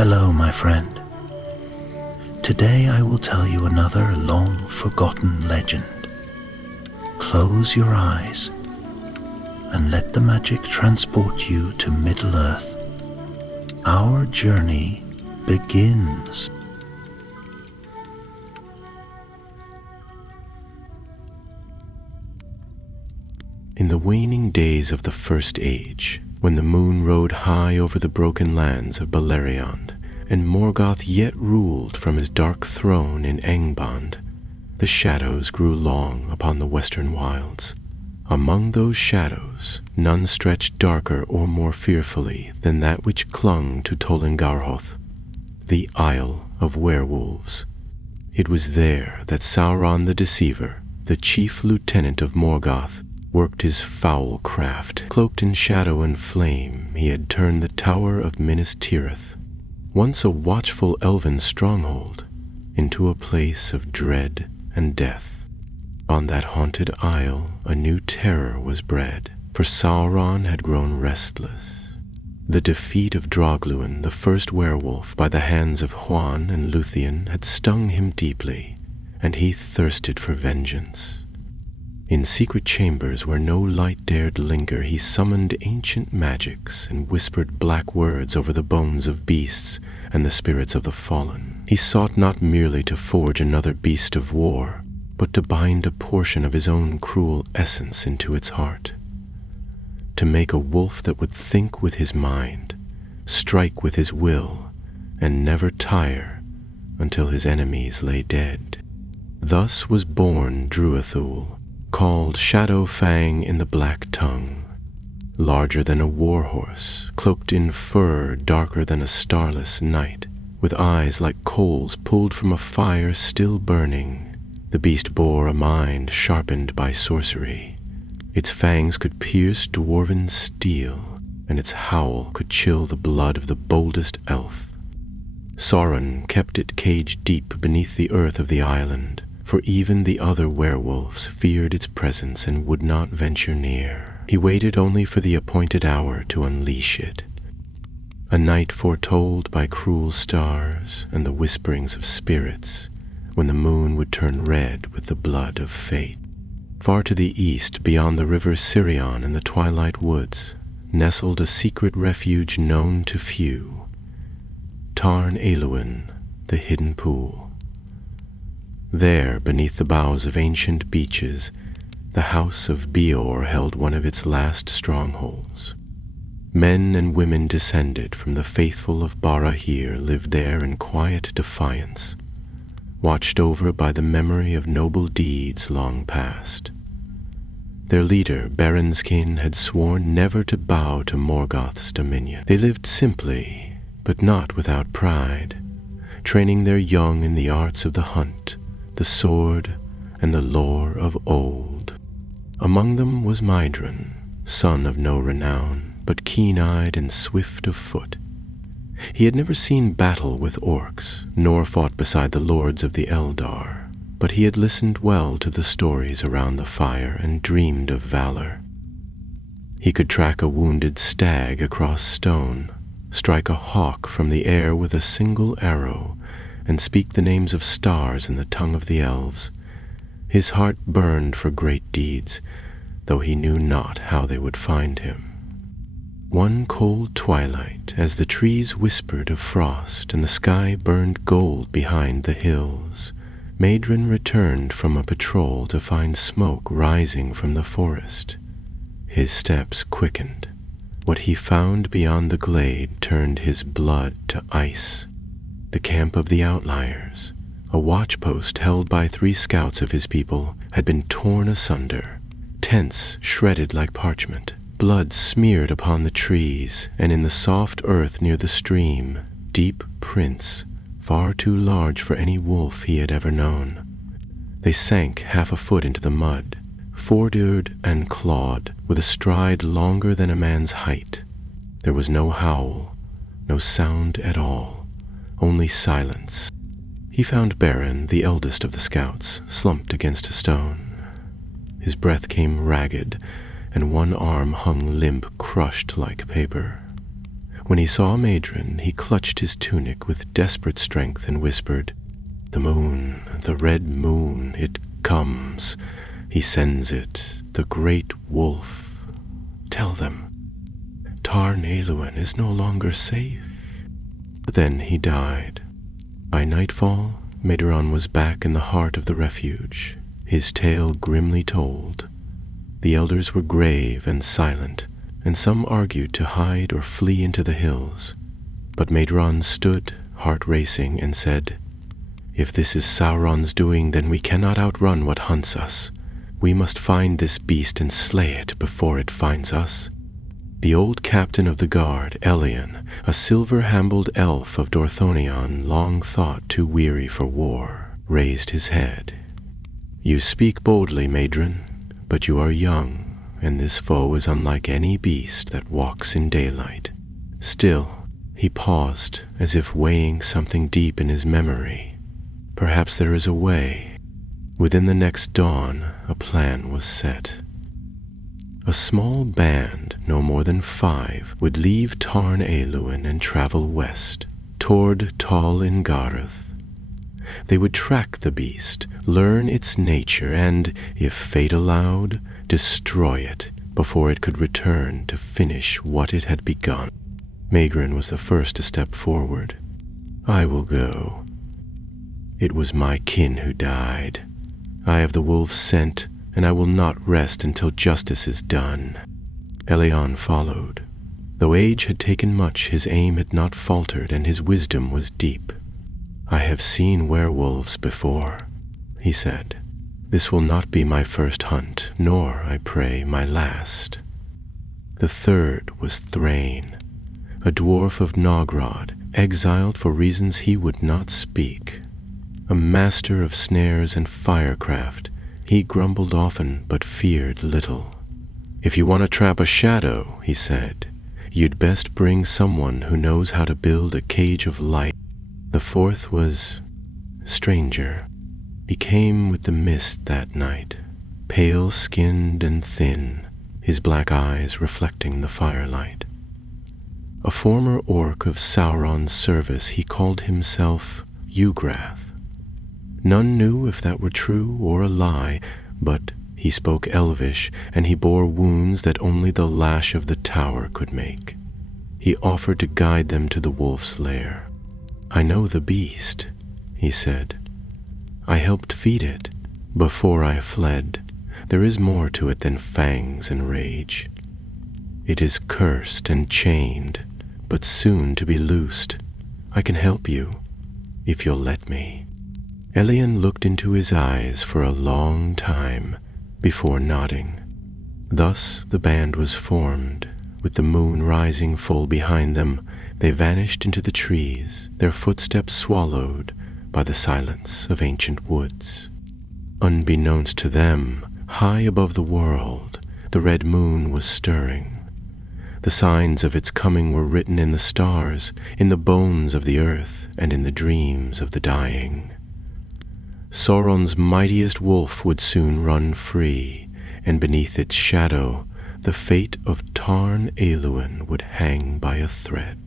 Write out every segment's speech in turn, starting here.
Hello, my friend. Today I will tell you another long-forgotten legend. Close your eyes and let the magic transport you to Middle-earth. Our journey begins. In the waning days of the First Age, when the moon rode high over the broken lands of Beleriand, and Morgoth yet ruled from his dark throne in Angband, the shadows grew long upon the western wilds. Among those shadows, none stretched darker or more fearfully than that which clung to Tolkien, the Isle of Werewolves. It was there that Sauron the Deceiver, the chief lieutenant of Morgoth, worked his foul craft. Cloaked in shadow and flame, he had turned the Tower of Minas Tirith, once a watchful elven stronghold, into a place of dread and death. On that haunted isle a new terror was bred, for Sauron had grown restless. The defeat of Draugluin, the first werewolf, by the hands of Huan and Luthien had stung him deeply, and he thirsted for vengeance. In secret chambers where no light dared linger, he summoned ancient magics and whispered black words over the bones of beasts and the spirits of the fallen. He sought not merely to forge another beast of war, but to bind a portion of his own cruel essence into its heart. To make a wolf that would think with his mind, strike with his will, and never tire until his enemies lay dead. Thus was born Druathul, called Shadowfang in the Black Tongue. Larger than a warhorse, cloaked in fur darker than a starless night, with eyes like coals pulled from a fire still burning, the beast bore a mind sharpened by sorcery. Its fangs could pierce dwarven steel, and its howl could chill the blood of the boldest elf. Sauron kept it caged deep beneath the earth of the island, for even the other werewolves feared its presence and would not venture near. He waited only for the appointed hour to unleash it. A night foretold by cruel stars and the whisperings of spirits, when the moon would turn red with the blood of fate. Far to the east, beyond the river Sirion in the twilight woods, nestled a secret refuge known to few, Tarn Eluin, the hidden pool. There, beneath the boughs of ancient beeches, the house of Beor held one of its last strongholds. Men and women descended from the faithful of Barahir lived there in quiet defiance, watched over by the memory of noble deeds long past. Their leader, Berinskin, had sworn never to bow to Morgoth's dominion. They lived simply, but not without pride, training their young in the arts of the hunt, the sword, and the lore of old. Among them was Mydron, son of no renown, but keen-eyed and swift of foot. He had never seen battle with orcs, nor fought beside the lords of the Eldar, but he had listened well to the stories around the fire and dreamed of valor. He could track a wounded stag across stone, strike a hawk from the air with a single arrow, and speak the names of stars in the tongue of the elves. His heart burned for great deeds, though he knew not how they would find him. One cold twilight, as the trees whispered of frost and the sky burned gold behind the hills, Maedrin returned from a patrol to find smoke rising from the forest. His steps quickened. What he found beyond the glade turned his blood to ice. The camp of the Outliers, a watchpost held by 3 scouts of his people, had been torn asunder, tents shredded like parchment, blood smeared upon the trees, and in the soft earth near the stream, deep prints, far too large for any wolf he had ever known. They sank half a foot into the mud, fordered and clawed, with a stride longer than a man's height. There was no howl, no sound at all. Only silence. He found Beren, the eldest of the scouts, slumped against a stone. His breath came ragged, and one arm hung limp, crushed like paper. When he saw Madron, he clutched his tunic with desperate strength and whispered, "The moon, the red moon, it comes. He sends it, the great wolf. Tell them, Tarn Eluin is no longer safe." But then he died. By nightfall, Madron was back in the heart of the refuge, his tale grimly told. The elders were grave and silent, and some argued to hide or flee into the hills. But Madron stood, heart racing, and said, "If this is Sauron's doing, then we cannot outrun what hunts us. We must find this beast and slay it before it finds us." The old captain of the guard, Elian, a silver-hambled elf of Dorthonion, long thought too weary for war, raised his head. "You speak boldly, Madron, but you are young, and this foe is unlike any beast that walks in daylight." Still, he paused, as if weighing something deep in his memory. Perhaps there is a way. Within the next dawn, a plan was set. A small band, no more than 5, would leave Tarn Eluin and travel west, toward Tol Ingareth. They would track the beast, learn its nature, and, if fate allowed, destroy it before it could return to finish what it had begun. Magrin was the first to step forward. "I will go. It was my kin who died. I have the wolf's scent, and I will not rest until justice is done." Elian followed. Though age had taken much, his aim had not faltered, and his wisdom was deep. "I have seen werewolves before," he said. "This will not be my first hunt, nor, I pray, my last." The third was Thrain, a dwarf of Nogrod, exiled for reasons he would not speak. A master of snares and firecraft, he grumbled often but feared little. "If you want to trap a shadow," he said, "you'd best bring someone who knows how to build a cage of light." The fourth was Stranger. He came with the mist that night, pale-skinned and thin, his black eyes reflecting the firelight. A former orc of Sauron's service, he called himself Ugrath. None knew if that were true or a lie, but he spoke Elvish, and he bore wounds that only the lash of the tower could make. He offered to guide them to the wolf's lair. "I know the beast," he said. "I helped feed it before I fled. There is more to it than fangs and rage. It is cursed and chained, but soon to be loosed. I can help you, if you'll let me." Elian looked into his eyes for a long time before nodding. Thus the band was formed. With the moon rising full behind them, they vanished into the trees, their footsteps swallowed by the silence of ancient woods. Unbeknownst to them, high above the world, the red moon was stirring. The signs of its coming were written in the stars, in the bones of the earth, and in the dreams of the dying. Sauron's mightiest wolf would soon run free, and beneath its shadow, the fate of Tarn Eluin would hang by a thread.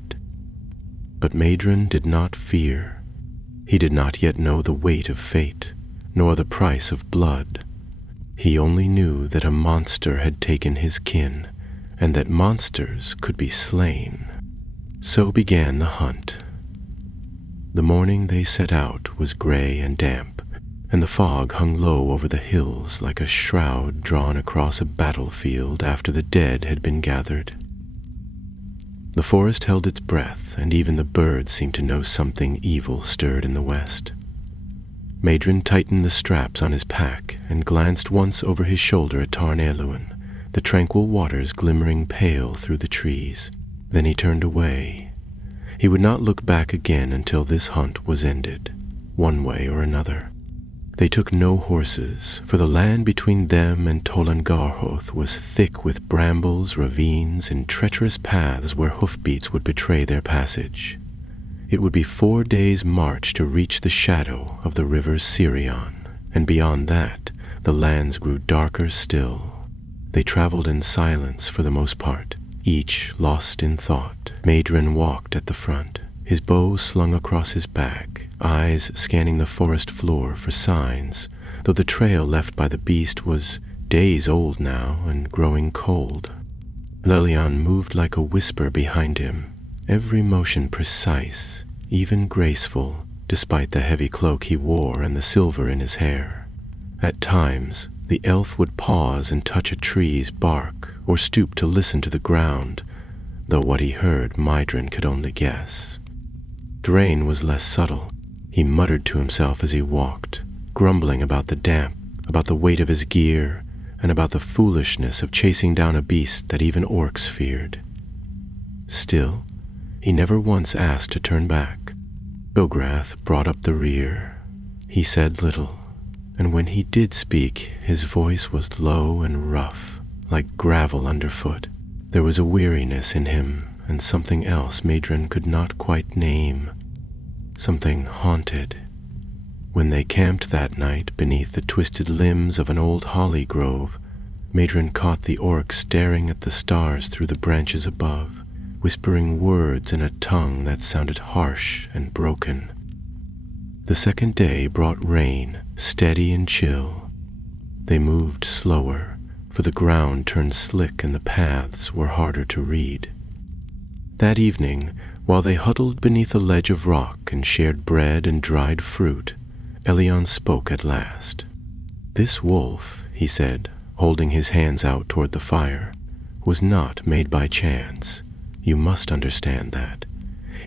But Madron did not fear. He did not yet know the weight of fate, nor the price of blood. He only knew that a monster had taken his kin, and that monsters could be slain. So began the hunt. The morning they set out was gray and damp, and the fog hung low over the hills like a shroud drawn across a battlefield after the dead had been gathered. The forest held its breath, and even the birds seemed to know something evil stirred in the west. Madron tightened the straps on his pack and glanced once over his shoulder at Tarn Eluin, the tranquil waters glimmering pale through the trees. Then he turned away. He would not look back again until this hunt was ended, one way or another. They took no horses, for the land between them and Tolangarhoth was thick with brambles, ravines, and treacherous paths where hoofbeats would betray their passage. It would be 4 days' march to reach the shadow of the river Sirion, and beyond that, the lands grew darker still. They traveled in silence for the most part, Each lost in thought, Madrin walked at the front, his bow slung across his back, eyes scanning the forest floor for signs, though the trail left by the beast was days old now and growing cold. Lelion moved like a whisper behind him, every motion precise, even graceful, despite the heavy cloak he wore and the silver in his hair. At times, the elf would pause and touch a tree's bark or stoop to listen to the ground, though what he heard Midrin could only guess. Drain was less subtle. He muttered to himself as he walked, grumbling about the damp, about the weight of his gear, and about the foolishness of chasing down a beast that even orcs feared. Still, he never once asked to turn back. Ograth brought up the rear. He said little, and when he did speak, his voice was low and rough, like gravel underfoot. There was a weariness in him, and something else Madrin could not quite name. Something haunted. When they camped that night beneath the twisted limbs of an old holly grove, Madrin caught the orc staring at the stars through the branches above, whispering words in a tongue that sounded harsh and broken. The second day brought rain, steady and chill. They moved slower, for the ground turned slick and the paths were harder to read. That evening, while they huddled beneath a ledge of rock and shared bread and dried fruit, Elion spoke at last. "This wolf," he said, holding his hands out toward the fire, "was not made by chance. You must understand that.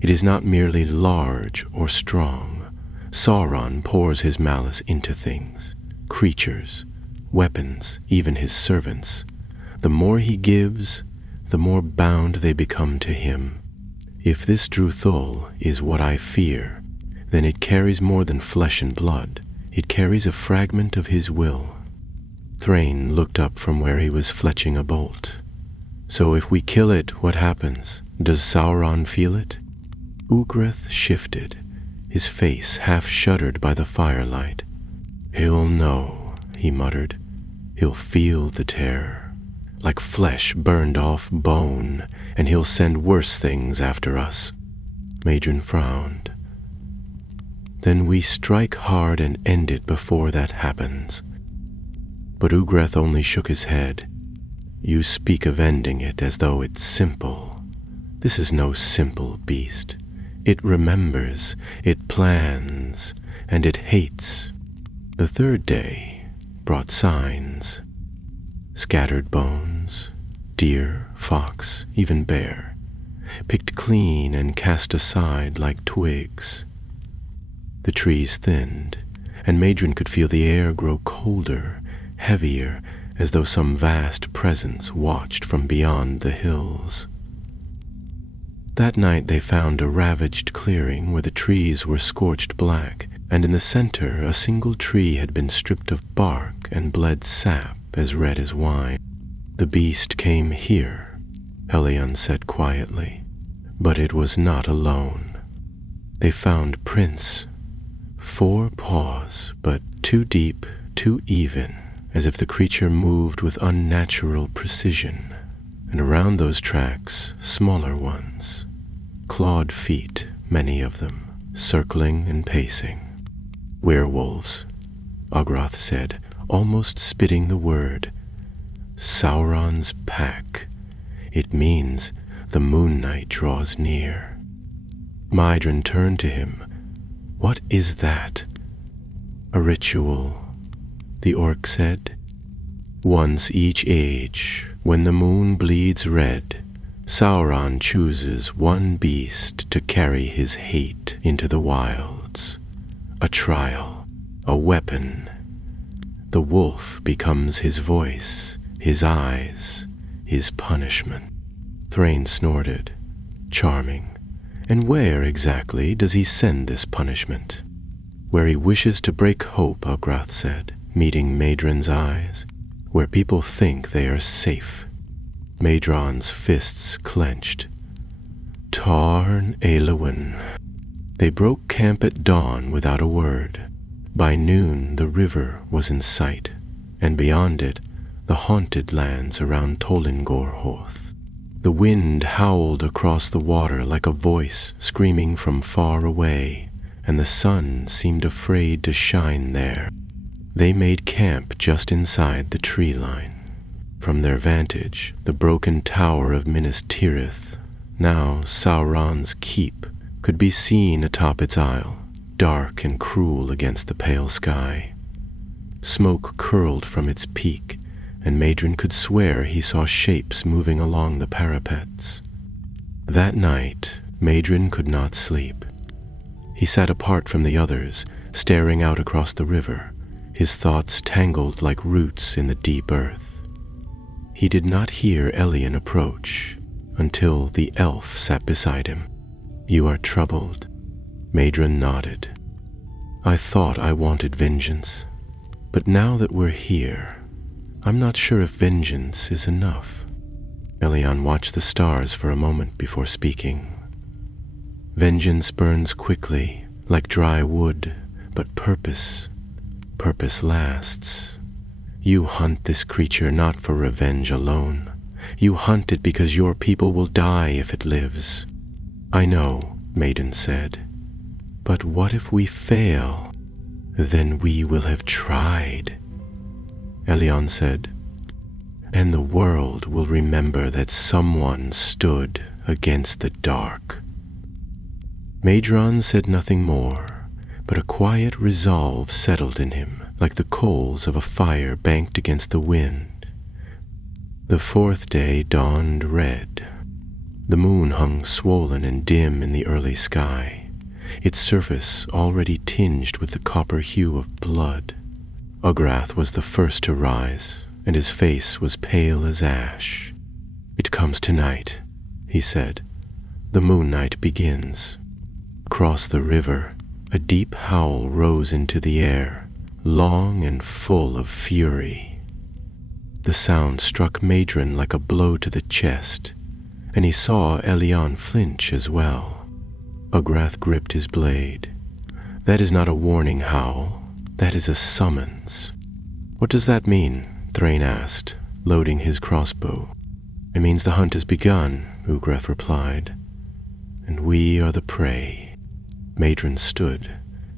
It is not merely large or strong. Sauron pours his malice into things, creatures, weapons, even his servants. The more he gives, the more bound they become to him. If this Druthul is what I fear, then it carries more than flesh and blood. It carries a fragment of his will." Thrain looked up from where he was fletching a bolt. "So if we kill it, what happens? Does Sauron feel it?" Ugrith shifted, his face half shuddered by the firelight. "He'll know," he muttered. "He'll feel the terror, like flesh burned off bone, and he'll send worse things after us." Madrin frowned. "Then we strike hard and end it before that happens." But Ugrith only shook his head. "You speak of ending it as though it's simple. This is no simple beast. It remembers, it plans, and it hates." The third day brought signs. Scattered bones, deer, fox, even bear, picked clean and cast aside like twigs. The trees thinned, and Madrin could feel the air grow colder, heavier, as though some vast presence watched from beyond the hills. That night they found a ravaged clearing where the trees were scorched black, and in the center a single tree had been stripped of bark and bled sap as red as wine. "The beast came here," Elion said quietly, "but it was not alone. They found prints, 4 paws, but too deep, too even, as if the creature moved with unnatural precision, and around those tracks, smaller ones, clawed feet, many of them, circling and pacing. Werewolves," Ograth said, almost spitting the word. "Sauron's pack. It means the moon night draws near." Midrin turned to him. "What is that?" "A ritual," the orc said. "Once each age, when the moon bleeds red, Sauron chooses one beast to carry his hate into the wilds. A trial, a weapon. The wolf becomes his voice, his eyes, his punishment." Thrain snorted. "Charming. And where exactly does he send this punishment?" "Where he wishes to break hope," Ograth said, meeting Madrin's eyes. "Where people think they are safe." Madron's fists clenched. "Tarn Elewin." They broke camp at dawn without a word. By noon the river was in sight, and beyond it the haunted lands around Tolingorhoth. The wind howled across the water like a voice screaming from far away, and the sun seemed afraid to shine there. They made camp just inside the tree line. From their vantage, the broken tower of Minas Tirith, now Sauron's keep, could be seen atop its isle, dark and cruel against the pale sky. Smoke curled from its peak, and Madrin could swear he saw shapes moving along the parapets. That night, Madrin could not sleep. He sat apart from the others, staring out across the river, his thoughts tangled like roots in the deep earth. He did not hear Ellion approach until the elf sat beside him. "You are troubled." Madrin nodded. "I thought I wanted vengeance, but now that we're here, I'm not sure if vengeance is enough." Ellion watched the stars for a moment before speaking. "Vengeance burns quickly, like dry wood, but purpose lasts. You hunt this creature not for revenge alone. You hunt it because your people will die if it lives." "I know," Maiden said. "But what if we fail? Then we will have tried." Ellion said, "And the world will remember that someone stood against the dark." Madron said nothing more, but a quiet resolve settled in him, like the coals of a fire banked against the wind. The fourth day dawned red. The moon hung swollen and dim in the early sky, its surface already tinged with the copper hue of blood. Ugrath was the first to rise, and his face was pale as ash. "It comes tonight," he said. "The moon night begins." Across the river, a deep howl rose into the air, long and full of fury. The sound struck Madrin like a blow to the chest, and he saw Ellion flinch as well. Ugrath gripped his blade. "That is not a warning howl. That is a summons." "What does that mean?" Thrain asked, loading his crossbow. "It means the hunt has begun," Ugrath replied. "And we are the prey." Madrin stood,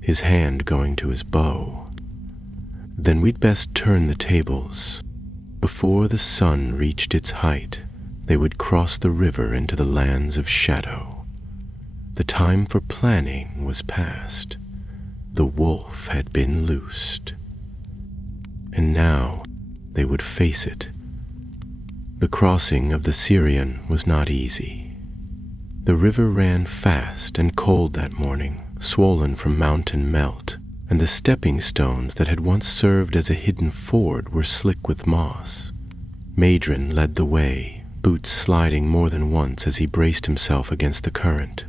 his hand going to his bow. "Then we'd best turn the tables. Before the sun reached its height, they would cross the river into the lands of shadow. The time for planning was past. The wolf had been loosed. And now they would face it. The crossing of the Silmarillion was not easy. The river ran fast and cold that morning, swollen from mountain melt, and the stepping stones that had once served as a hidden ford were slick with moss. Madrin led the way, boots sliding more than once as he braced himself against the current.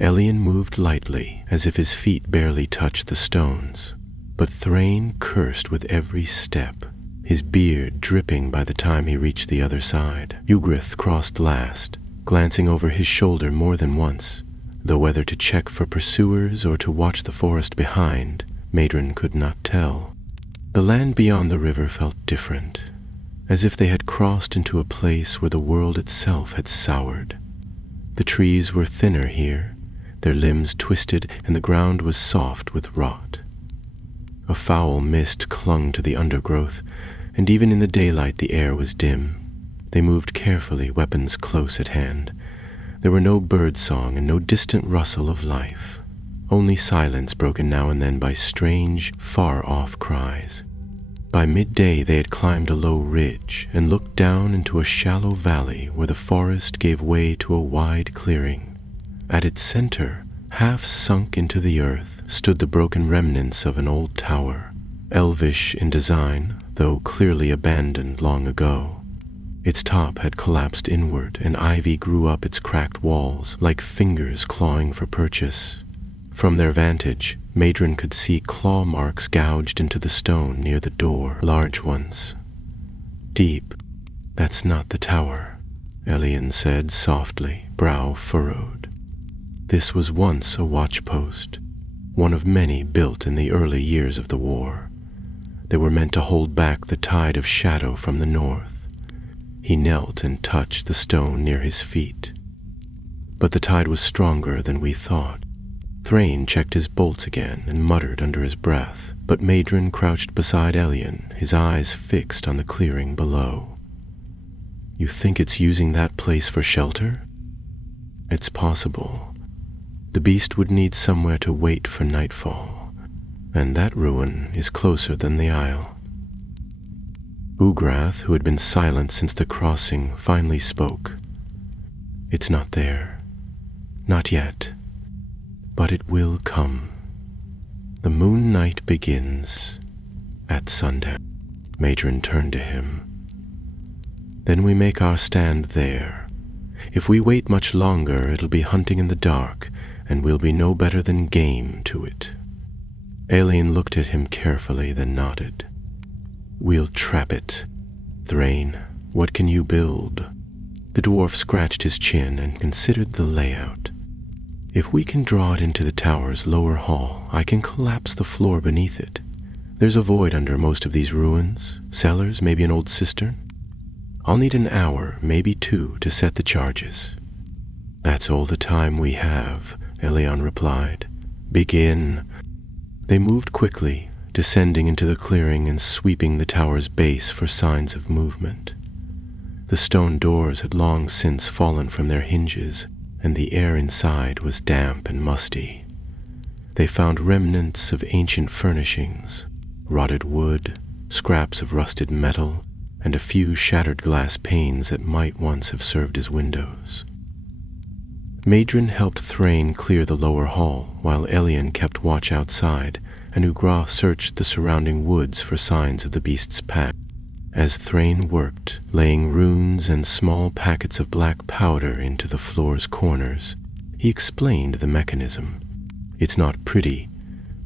Ellion moved lightly, as if his feet barely touched the stones, but Thrain cursed with every step, his beard dripping by the time he reached the other side. Ugrath crossed last, glancing over his shoulder more than once, though whether to check for pursuers or to watch the forest behind, Madrin could not tell. The land beyond the river felt different, as if they had crossed into a place where the world itself had soured. The trees were thinner here, their limbs twisted, and the ground was soft with rot. A foul mist clung to the undergrowth, and even in the daylight the air was dim. They moved carefully, weapons close at hand. There were no birdsong and no distant rustle of life, only silence broken now and then by strange, far-off cries. By midday they had climbed a low ridge and looked down into a shallow valley where the forest gave way to a wide clearing. At its center, half sunk into the earth, stood the broken remnants of an old tower, elvish in design, though clearly abandoned long ago. Its top had collapsed inward, and ivy grew up its cracked walls like fingers clawing for purchase. From their vantage, Madrin could see claw marks gouged into the stone near the door, large ones. "Deep. That's not the tower," Ellion said softly, brow furrowed. This was once a watchpost, one of many built in the early years of the war. They were meant to hold back the tide of shadow from the north. He knelt and touched the stone near his feet. But the tide was stronger than we thought. Thrain checked his bolts again and muttered under his breath, but Madrin crouched beside Elion, his eyes fixed on the clearing below. "You think it's using that place for shelter?" "It's possible. The beast would need somewhere to wait for nightfall, and that ruin is closer than the isle." Ugrath, who had been silent since the crossing, finally spoke. "It's not there. Not yet. But it will come. The moon night begins at sundown." Madrin turned to him. "Then we make our stand there. If we wait much longer, it'll be hunting in the dark, and we'll be no better than game to it." Aelian looked at him carefully, then nodded. "We'll trap it. Thrain, what can you build?" The dwarf scratched his chin and considered the layout. "If we can draw it into the tower's lower hall, I can collapse the floor beneath it. There's a void under most of these ruins, cellars, maybe an old cistern. I'll need an hour, maybe 2, to set the charges." "That's all the time we have," Elion replied. "Begin." They moved quickly, descending into the clearing and sweeping the tower's base for signs of movement. The stone doors had long since fallen from their hinges, and the air inside was damp and musty. They found remnants of ancient furnishings, rotted wood, scraps of rusted metal, and a few shattered glass panes that might once have served as windows. Madrin helped Thrain clear the lower hall, while Elion kept watch outside, and Ugrath searched the surrounding woods for signs of the beast's path. As Thrain worked, laying runes and small packets of black powder into the floor's corners, he explained the mechanism. "It's not pretty,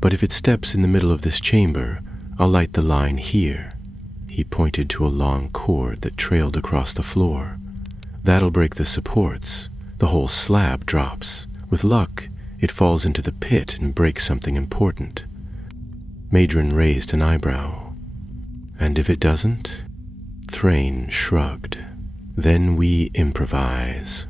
but if it steps in the middle of this chamber, I'll light the line here." He pointed to a long cord that trailed across the floor. "That'll break the supports. The whole slab drops. With luck, it falls into the pit and breaks something important." Madrin raised an eyebrow. "And if it doesn't?" Thrain shrugged. "Then we improvise."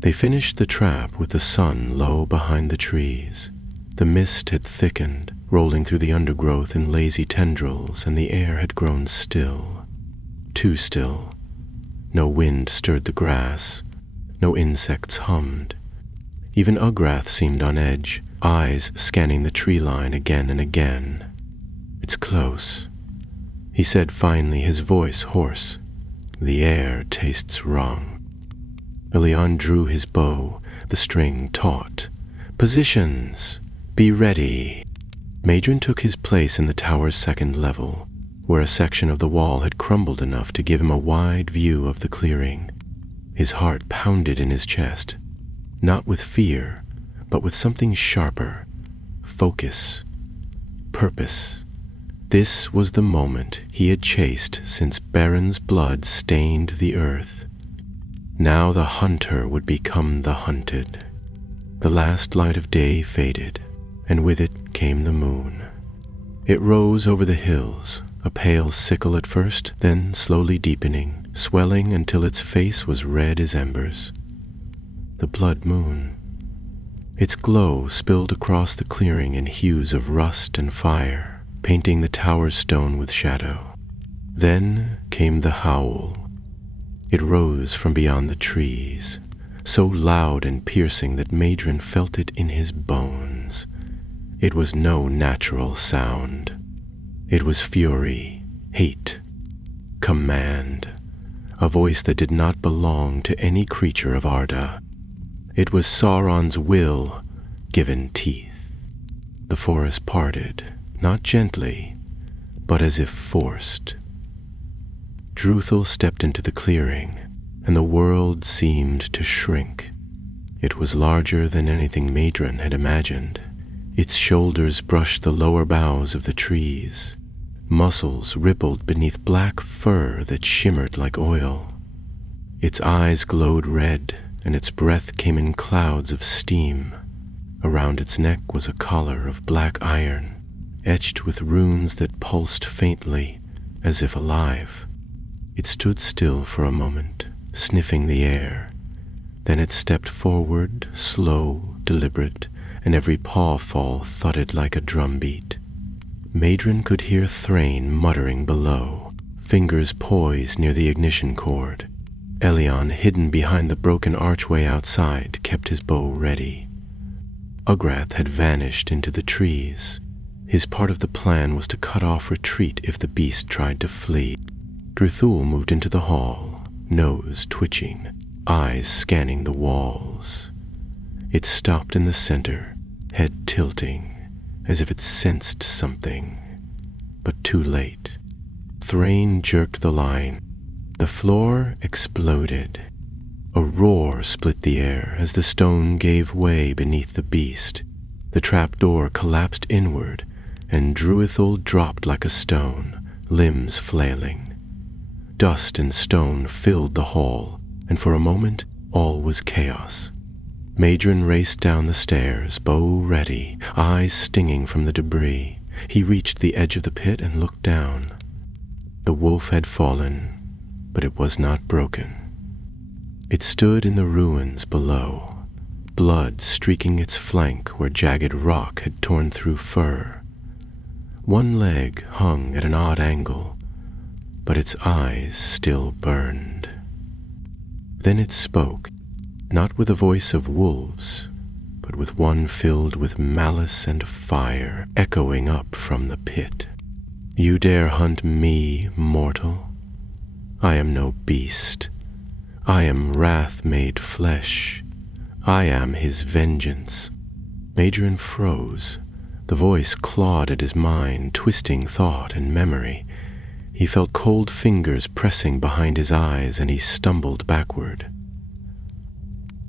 They finished the trap with the sun low behind the trees. The mist had thickened, rolling through the undergrowth in lazy tendrils, and the air had grown still. Too still. No wind stirred the grass. No insects hummed. Even Ugrath seemed on edge, eyes scanning the tree line again and again. "It's close," he said finally, his voice hoarse. "The air tastes wrong." Elion drew his bow, the string taut. "Positions! Be ready!" Madrin took his place in the tower's second level, where a section of the wall had crumbled enough to give him a wide view of the clearing. His heart pounded in his chest, not with fear, but with something sharper. Focus. Purpose. This was the moment he had chased since Baron's blood stained the earth. Now the hunter would become the hunted. The last light of day faded, and with it came the moon. It rose over the hills, a pale sickle at first, then slowly deepening, swelling until its face was red as embers. The blood moon. Its glow spilled across the clearing in hues of rust and fire, painting the tower's stone with shadow. Then came the howl. It rose from beyond the trees, so loud and piercing that Madrin felt it in his bones. It was no natural sound. It was fury, hate, command, a voice that did not belong to any creature of Arda. It was Sauron's will given teeth. The forest parted, not gently, but as if forced. Druthel stepped into the clearing, and the world seemed to shrink. It was larger than anything Madrin had imagined. Its shoulders brushed the lower boughs of the trees. Muscles rippled beneath black fur that shimmered like oil. Its eyes glowed red, and its breath came in clouds of steam. Around its neck was a collar of black iron, etched with runes that pulsed faintly, as if alive. It stood still for a moment, sniffing the air. Then it stepped forward, slow, deliberate, and every paw-fall thudded like a drumbeat. Madrin could hear Thrain muttering below, fingers poised near the ignition cord. Elion, hidden behind the broken archway outside, kept his bow ready. Ugrath had vanished into the trees. His part of the plan was to cut off retreat if the beast tried to flee. Druthul moved into the hall, nose twitching, eyes scanning the walls. It stopped in the center, head tilting, as if it sensed something. But too late. Thrain jerked the line. The floor exploded. A roar split the air as the stone gave way beneath the beast. The trapdoor collapsed inward, and Druithul dropped like a stone, limbs flailing. Dust and stone filled the hall, and for a moment all was chaos. Madrin raced down the stairs, bow ready, eyes stinging from the debris. He reached the edge of the pit and looked down. The wolf had fallen, but it was not broken. It stood in the ruins below, blood streaking its flank where jagged rock had torn through fur. One leg hung at an odd angle, but its eyes still burned. Then it spoke, not with a voice of wolves, but with one filled with malice and fire, echoing up from the pit. You dare hunt me, mortal? I am no beast. I am wrath made flesh. I am his vengeance. Madrin froze. The voice clawed at his mind, twisting thought and memory. He felt cold fingers pressing behind his eyes, and he stumbled backward.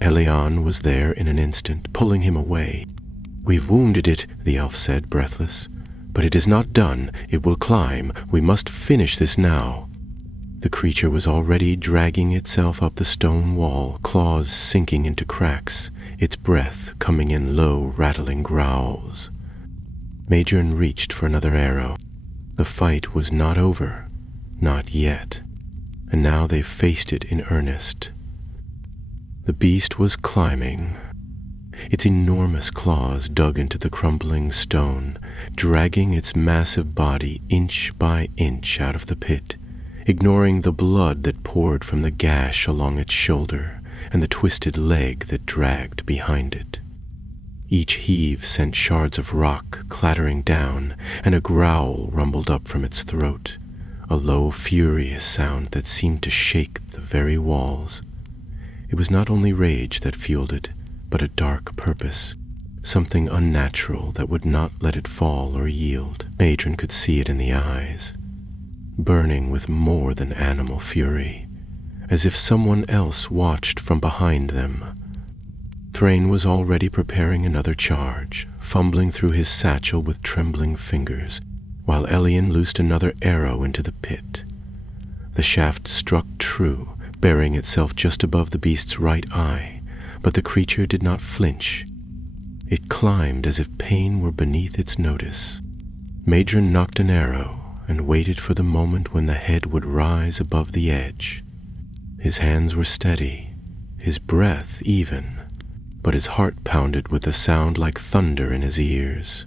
Elion was there in an instant, pulling him away. We've wounded it, the elf said, breathless. But it is not done. It will climb. We must finish this now. The creature was already dragging itself up the stone wall, claws sinking into cracks, its breath coming in low, rattling growls. Madrin reached for another arrow. The fight was not over, not yet, and now they faced it in earnest. The beast was climbing. Its enormous claws dug into the crumbling stone, dragging its massive body inch by inch out of the pit, ignoring the blood that poured from the gash along its shoulder and the twisted leg that dragged behind it. Each heave sent shards of rock clattering down, and a growl rumbled up from its throat, a low, furious sound that seemed to shake the very walls. It was not only rage that fueled it, but a dark purpose, something unnatural that would not let it fall or yield. Madrin could see it in the eyes, burning with more than animal fury, as if someone else watched from behind them. Thrain was already preparing another charge, fumbling through his satchel with trembling fingers, while Elion loosed another arrow into the pit. The shaft struck true, burying itself just above the beast's right eye, but the creature did not flinch. It climbed as if pain were beneath its notice. Madrin nocked an arrow and waited for the moment when the head would rise above the edge. His hands were steady, his breath even, but his heart pounded with a sound like thunder in his ears.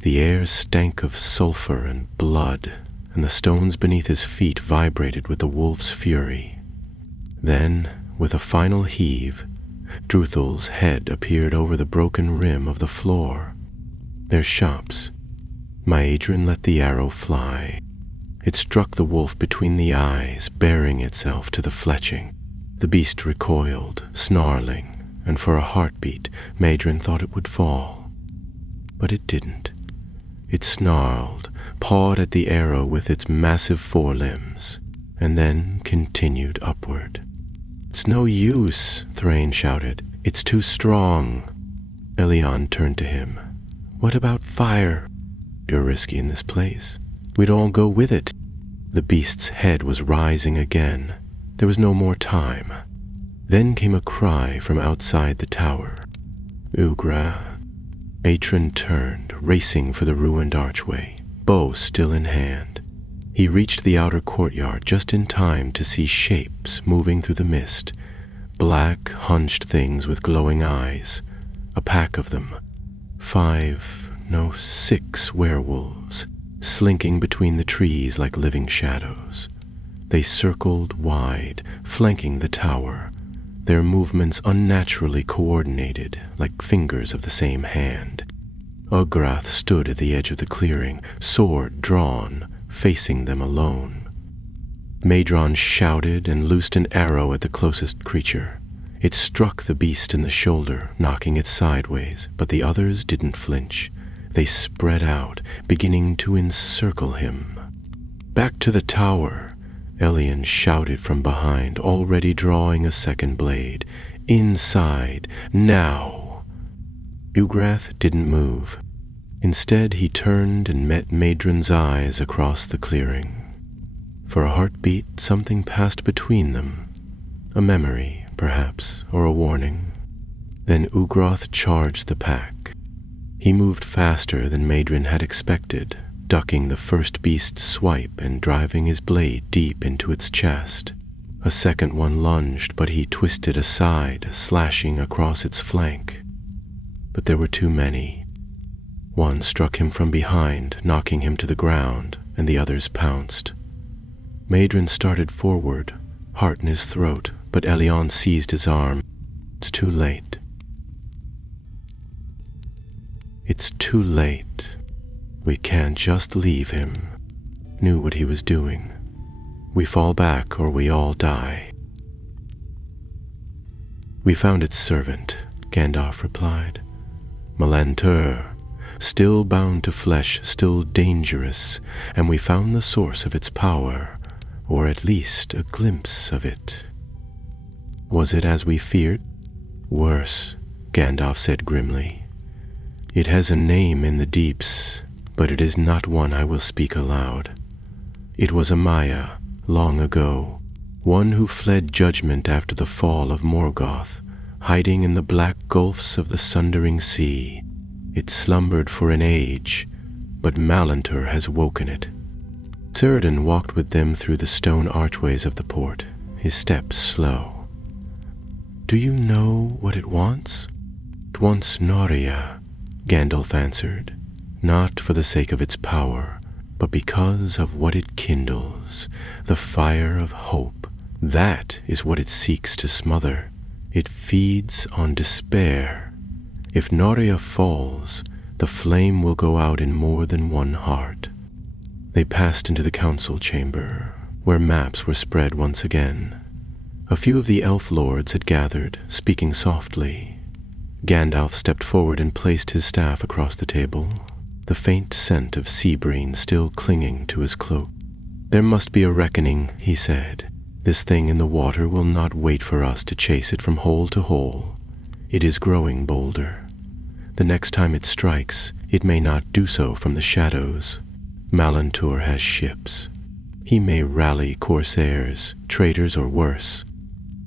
The air stank of sulfur and blood, and the stones beneath his feet vibrated with the wolf's fury. Then, with a final heave, Druthul's head appeared over the broken rim of the floor. Their shops. Maedrin let the arrow fly. It struck the wolf between the eyes, bearing itself to the fletching. The beast recoiled, snarling, and for a heartbeat, Maedrin thought it would fall. But it didn't. It snarled, pawed at the arrow with its massive forelimbs, and then continued upward. It's no use, Thrain shouted. It's too strong. Elion turned to him. What about fire? You're risky in this place. We'd all go with it. The beast's head was rising again. There was no more time. Then came a cry from outside the tower. Ugra. Atron turned, racing for the ruined archway, bow still in hand. He reached the outer courtyard just in time to see shapes moving through the mist, black, hunched things with glowing eyes, a pack of them, 6 werewolves, slinking between the trees like living shadows. They circled wide, flanking the tower, their movements unnaturally coordinated like fingers of the same hand. Ugrath stood at the edge of the clearing, sword drawn, facing them alone. Madron shouted and loosed an arrow at the closest creature. It struck the beast in the shoulder, knocking it sideways, but the others didn't flinch. They spread out, beginning to encircle him. "Back to the tower!" Elian shouted from behind, already drawing a second blade. "Inside, now!" Ugrath didn't move. Instead, he turned and met Madron's eyes across the clearing. For a heartbeat, something passed between them. A memory, perhaps, or a warning. Then Ugrath charged the pack. He moved faster than Madron had expected, ducking the first beast's swipe and driving his blade deep into its chest. A second one lunged, but he twisted aside, slashing across its flank. But there were too many. One struck him from behind, knocking him to the ground, and the others pounced. Madron started forward, heart in his throat, but Elian seized his arm. "It's too late. It's too late. We can't just leave him." Knew what he was doing. "We fall back or we all die." "We found its servant," Gandalf replied. "Melantur, still bound to flesh, still dangerous, and we found the source of its power, or at least a glimpse of it." "Was it as we feared?" "Worse," Gandalf said grimly. "It has a name in the deeps, but it is not one I will speak aloud. It was a Maya, long ago, one who fled judgment after the fall of Morgoth, hiding in the black gulfs of the sundering sea. It slumbered for an age, but Melantur has woken it." Círdan walked with them through the stone archways of the port, his steps slow. "Do you know what it wants?" "It wants Noria," Gandalf answered, "not for the sake of its power, but because of what it kindles, the fire of hope. That is what it seeks to smother. It feeds on despair. If Noria falls, the flame will go out in more than one heart." They passed into the council chamber, where maps were spread once again. A few of the elf lords had gathered, speaking softly. Gandalf stepped forward and placed his staff across the table, the faint scent of sea breeze still clinging to his cloak. "There must be a reckoning," he said. "This thing in the water will not wait for us to chase it from hole to hole. It is growing bolder. The next time it strikes, it may not do so from the shadows. Melantur has ships. He may rally corsairs, traitors or worse."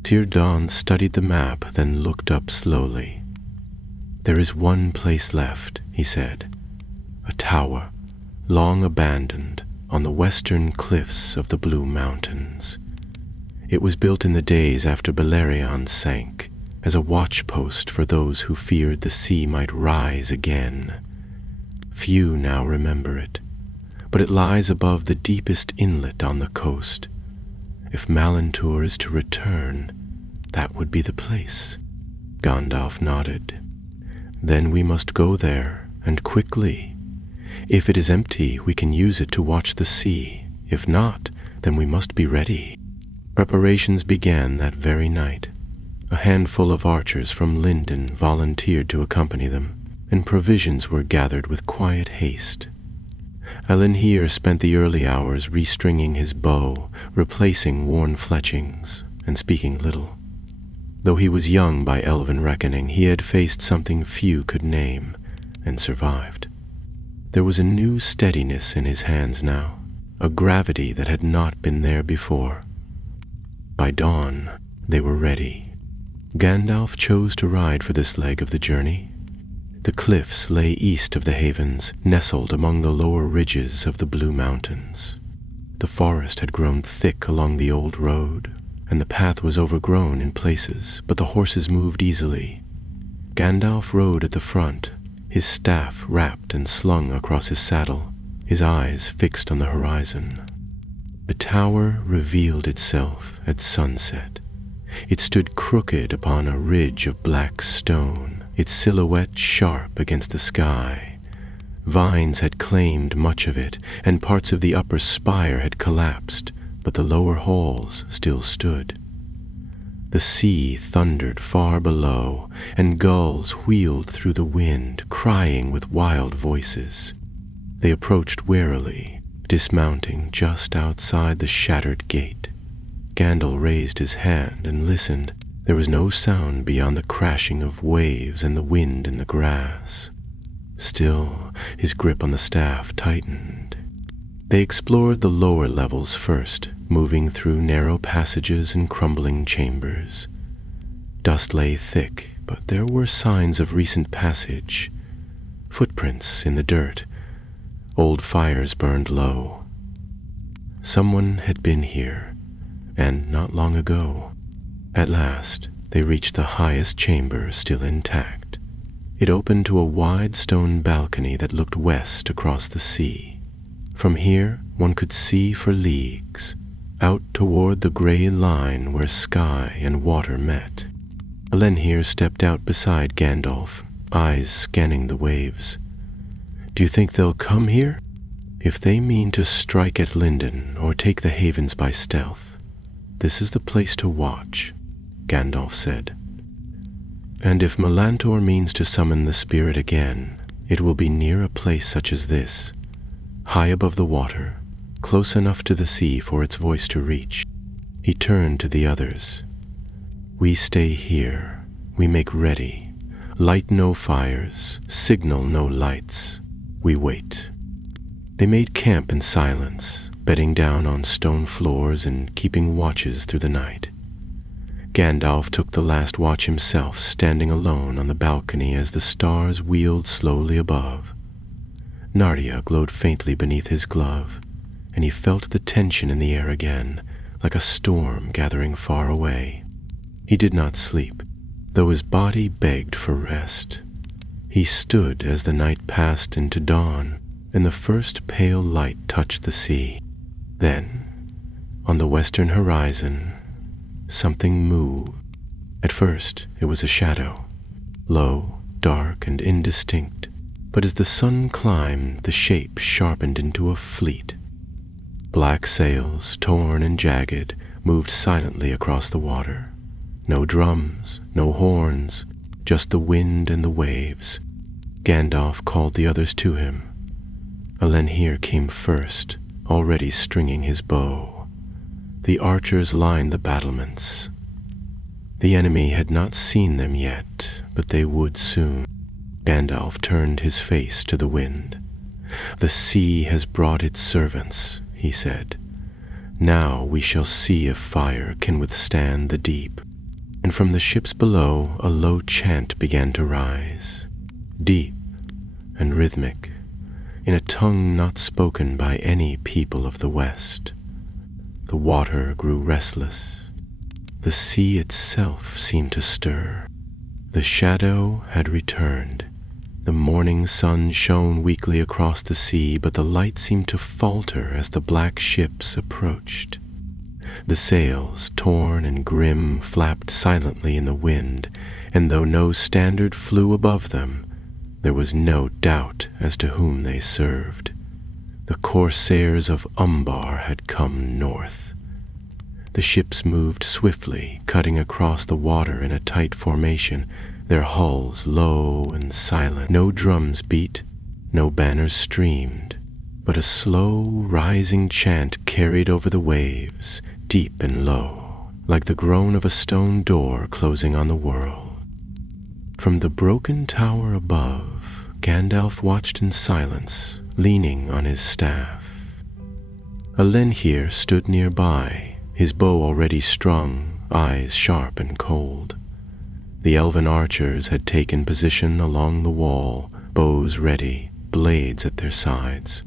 Círdan studied the map, then looked up slowly. "There is one place left," he said. "A tower, long abandoned, on the western cliffs of the Blue Mountains. It was built in the days after Beleriand sank, as a watchpost for those who feared the sea might rise again. Few now remember it, but it lies above the deepest inlet on the coast. If Melantur is to return, that would be the place." Gandalf nodded. "Then we must go there, and quickly. If it is empty, we can use it to watch the sea. If not, then we must be ready." Preparations began that very night. A handful of archers from Lindon volunteered to accompany them, and provisions were gathered with quiet haste. Alinhir spent the early hours restringing his bow, replacing worn fletchings, and speaking little. Though he was young by elven reckoning, he had faced something few could name, and survived. There was a new steadiness in his hands now, a gravity that had not been there before. By dawn, they were ready. Gandalf chose to ride for this leg of the journey. The cliffs lay east of the havens, nestled among the lower ridges of the Blue Mountains. The forest had grown thick along the old road, and the path was overgrown in places, but the horses moved easily. Gandalf rode at the front, his staff wrapped and slung across his saddle, his eyes fixed on the horizon. The tower revealed itself at sunset. It stood crooked upon a ridge of black stone, its silhouette sharp against the sky. Vines had claimed much of it, and parts of the upper spire had collapsed, but the lower halls still stood. The sea thundered far below, and gulls wheeled through the wind, crying with wild voices. They approached warily, dismounting just outside the shattered gate. Gandalf raised his hand and listened. There was no sound beyond the crashing of waves and the wind in the grass. Still, his grip on the staff tightened. They explored the lower levels first, moving through narrow passages and crumbling chambers. Dust lay thick, but there were signs of recent passage. Footprints in the dirt. Old fires burned low. Someone had been here, and not long ago. At last, they reached the highest chamber still intact. It opened to a wide stone balcony that looked west across the sea. From here, one could see for leagues, out toward the gray line where sky and water met. Alenhir stepped out beside Gandalf, eyes scanning the waves. "Do you think they'll come here? If they mean to strike at Lindon or take the havens by stealth, this is the place to watch," Gandalf said. "And if Melantor means to summon the spirit again, it will be near a place such as this, high above the water, close enough to the sea for its voice to reach." He turned to the others. "We stay here. We make ready. Light no fires. Signal no lights. We wait." They made camp in silence, bedding down on stone floors and keeping watches through the night. Gandalf took the last watch himself, standing alone on the balcony as the stars wheeled slowly above. Nardia glowed faintly beneath his glove, and he felt the tension in the air again, like a storm gathering far away. He did not sleep, though his body begged for rest. He stood as the night passed into dawn, and the first pale light touched the sea. Then, on the western horizon, something moved. At first, it was a shadow, low, dark, and indistinct, but as the sun climbed, the shape sharpened into a fleet. Black sails, torn and jagged, moved silently across the water. No drums, no horns, just the wind and the waves. Gandalf called the others to him. Alenhir came first, already stringing his bow. The archers lined the battlements. The enemy had not seen them yet, but they would soon. Gandalf turned his face to the wind. "The sea has brought its servants," he said. "Now we shall see if fire can withstand the deep." And from the ships below, a low chant began to rise, deep and rhythmic, in a tongue not spoken by any people of the West. The water grew restless. The sea itself seemed to stir. The shadow had returned. The morning sun shone weakly across the sea, but the light seemed to falter as the black ships approached. The sails, torn and grim, flapped silently in the wind, and though no standard flew above them, there was no doubt as to whom they served. The corsairs of Umbar had come north. The ships moved swiftly, cutting across the water in a tight formation, their hulls low and silent. No drums beat, no banners streamed, but a slow, rising chant carried over the waves, deep and low, like the groan of a stone door closing on the world. From the broken tower above, Gandalf watched in silence, leaning on his staff. Alenhir stood nearby, his bow already strung, eyes sharp and cold. The elven archers had taken position along the wall, bows ready, blades at their sides,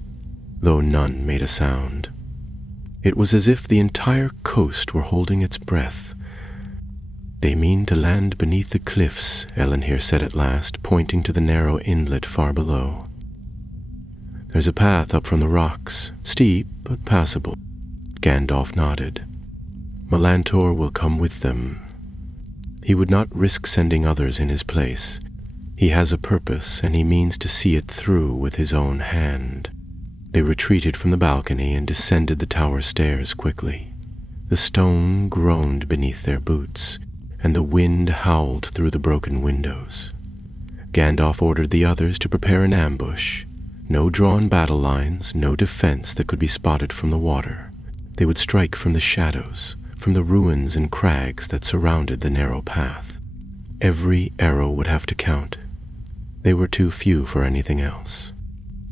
though none made a sound. It was as if the entire coast were holding its breath. "They mean to land beneath the cliffs," Ellenhir said at last, pointing to the narrow inlet far below. "There's a path up from the rocks, steep but passable." Gandalf nodded. "Melantor will come with them. He would not risk sending others in his place. He has a purpose, and he means to see it through with his own hand." They retreated from the balcony and descended the tower stairs quickly. The stone groaned beneath their boots, and the wind howled through the broken windows. Gandalf ordered the others to prepare an ambush. No drawn battle lines, no defense that could be spotted from the water. They would strike from the shadows, from the ruins and crags that surrounded the narrow path. Every arrow would have to count. They were too few for anything else.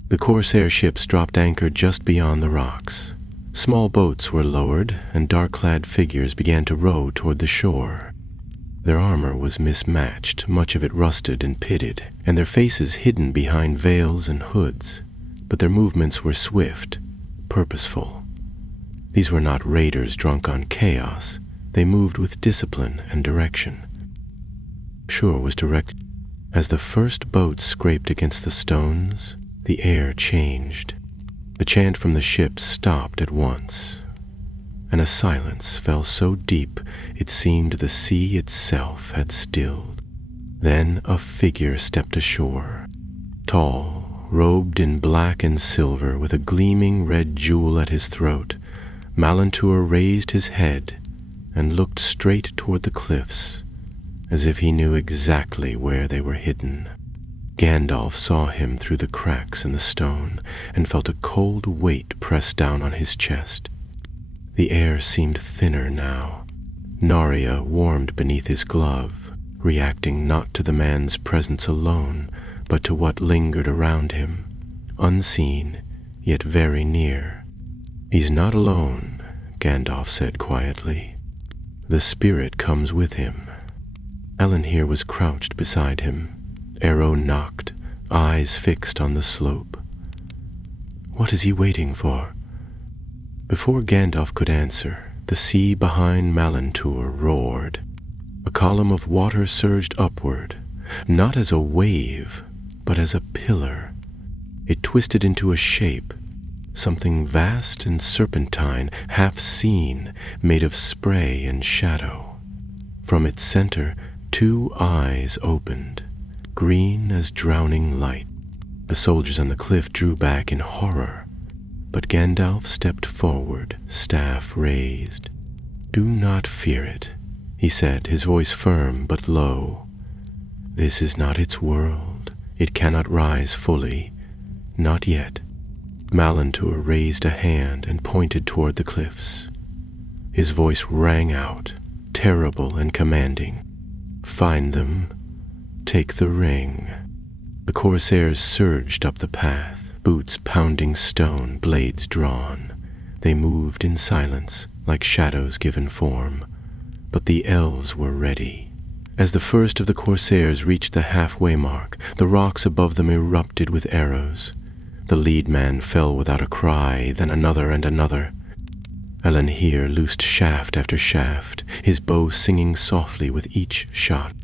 The corsair ships dropped anchor just beyond the rocks. Small boats were lowered, and dark-clad figures began to row toward the shore. Their armor was mismatched, much of it rusted and pitted, and their faces hidden behind veils and hoods, but their movements were swift, purposeful. These were not raiders drunk on chaos. They moved with discipline and direction. Shore was direct. As the first boat scraped against the stones, the air changed. The chant from the ships stopped at once, and a silence fell so deep it seemed the sea itself had stilled. Then a figure stepped ashore, tall, robed in black and silver, with a gleaming red jewel at his throat. Melantor raised his head and looked straight toward the cliffs, as if he knew exactly where they were hidden. Gandalf saw him through the cracks in the stone and felt a cold weight press down on his chest. The air seemed thinner now. Narya warmed beneath his glove, reacting not to the man's presence alone, but to what lingered around him, unseen, yet very near. "He's not alone," Gandalf said quietly. "The spirit comes with him." Ellenhir was crouched beside him, arrow nocked, eyes fixed on the slope. "What is he waiting for?" Before Gandalf could answer, the sea behind Melantor roared. A column of water surged upward, not as a wave, but as a pillar. It twisted into a shape, something vast and serpentine, half seen, made of spray and shadow. From its center, 2 eyes opened, green as drowning light. The soldiers on the cliff drew back in horror, but Gandalf stepped forward, staff raised. "Do not fear it," he said, his voice firm but low. "This is not its world. It cannot rise fully. Not yet." Melantor raised a hand and pointed toward the cliffs. His voice rang out, terrible and commanding. "Find them. Take the ring." The corsairs surged up the path, boots pounding stone, blades drawn. They moved in silence, like shadows given form. But the elves were ready. As the first of the corsairs reached the halfway mark, the rocks above them erupted with arrows. The lead man fell without a cry, then another and another. Ellenhir loosed shaft after shaft, his bow singing softly with each shot.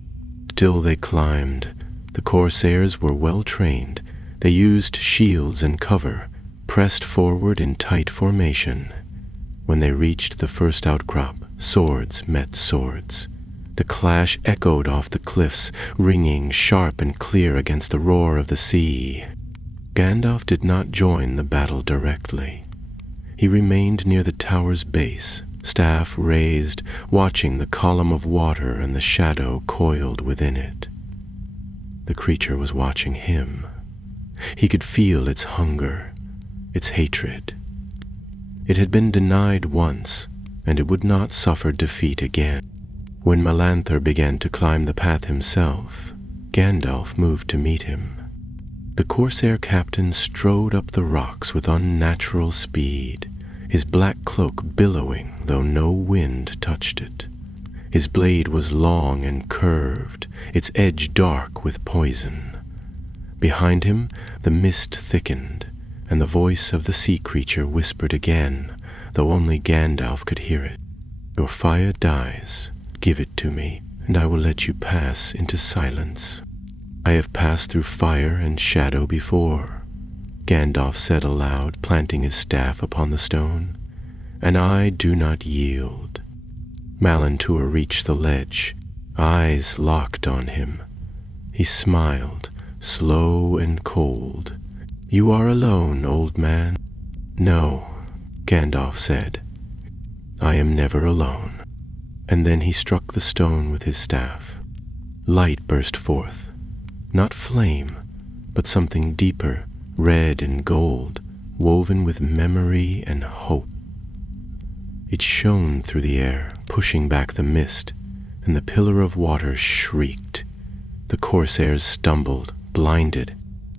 Still they climbed. The corsairs were well trained. They used shields and cover, pressed forward in tight formation. When they reached the first outcrop, swords met swords. The clash echoed off the cliffs, ringing sharp and clear against the roar of the sea. Gandalf did not join the battle directly. He remained near the tower's base, staff raised, watching the column of water and the shadow coiled within it. The creature was watching him. He could feel its hunger, its hatred. It had been denied once, and it would not suffer defeat again. When Melantor began to climb the path himself, Gandalf moved to meet him. The corsair captain strode up the rocks with unnatural speed, his black cloak billowing though no wind touched it. His blade was long and curved, its edge dark with poison. Behind him, the mist thickened, and the voice of the sea creature whispered again, though only Gandalf could hear it. "Your fire dies. Give it to me, and I will let you pass into silence." "I have passed through fire and shadow before," Gandalf said aloud, planting his staff upon the stone, "and I do not yield." Malantur reached the ledge, eyes locked on him. He smiled, slow and cold. "You are alone, old man." "No," Gandalf said. "I am never alone." And then he struck the stone with his staff. Light burst forth, not flame, but something deeper, red and gold, woven with memory and hope. It shone through the air, pushing back the mist, and the pillar of water shrieked. The corsairs stumbled, blinded.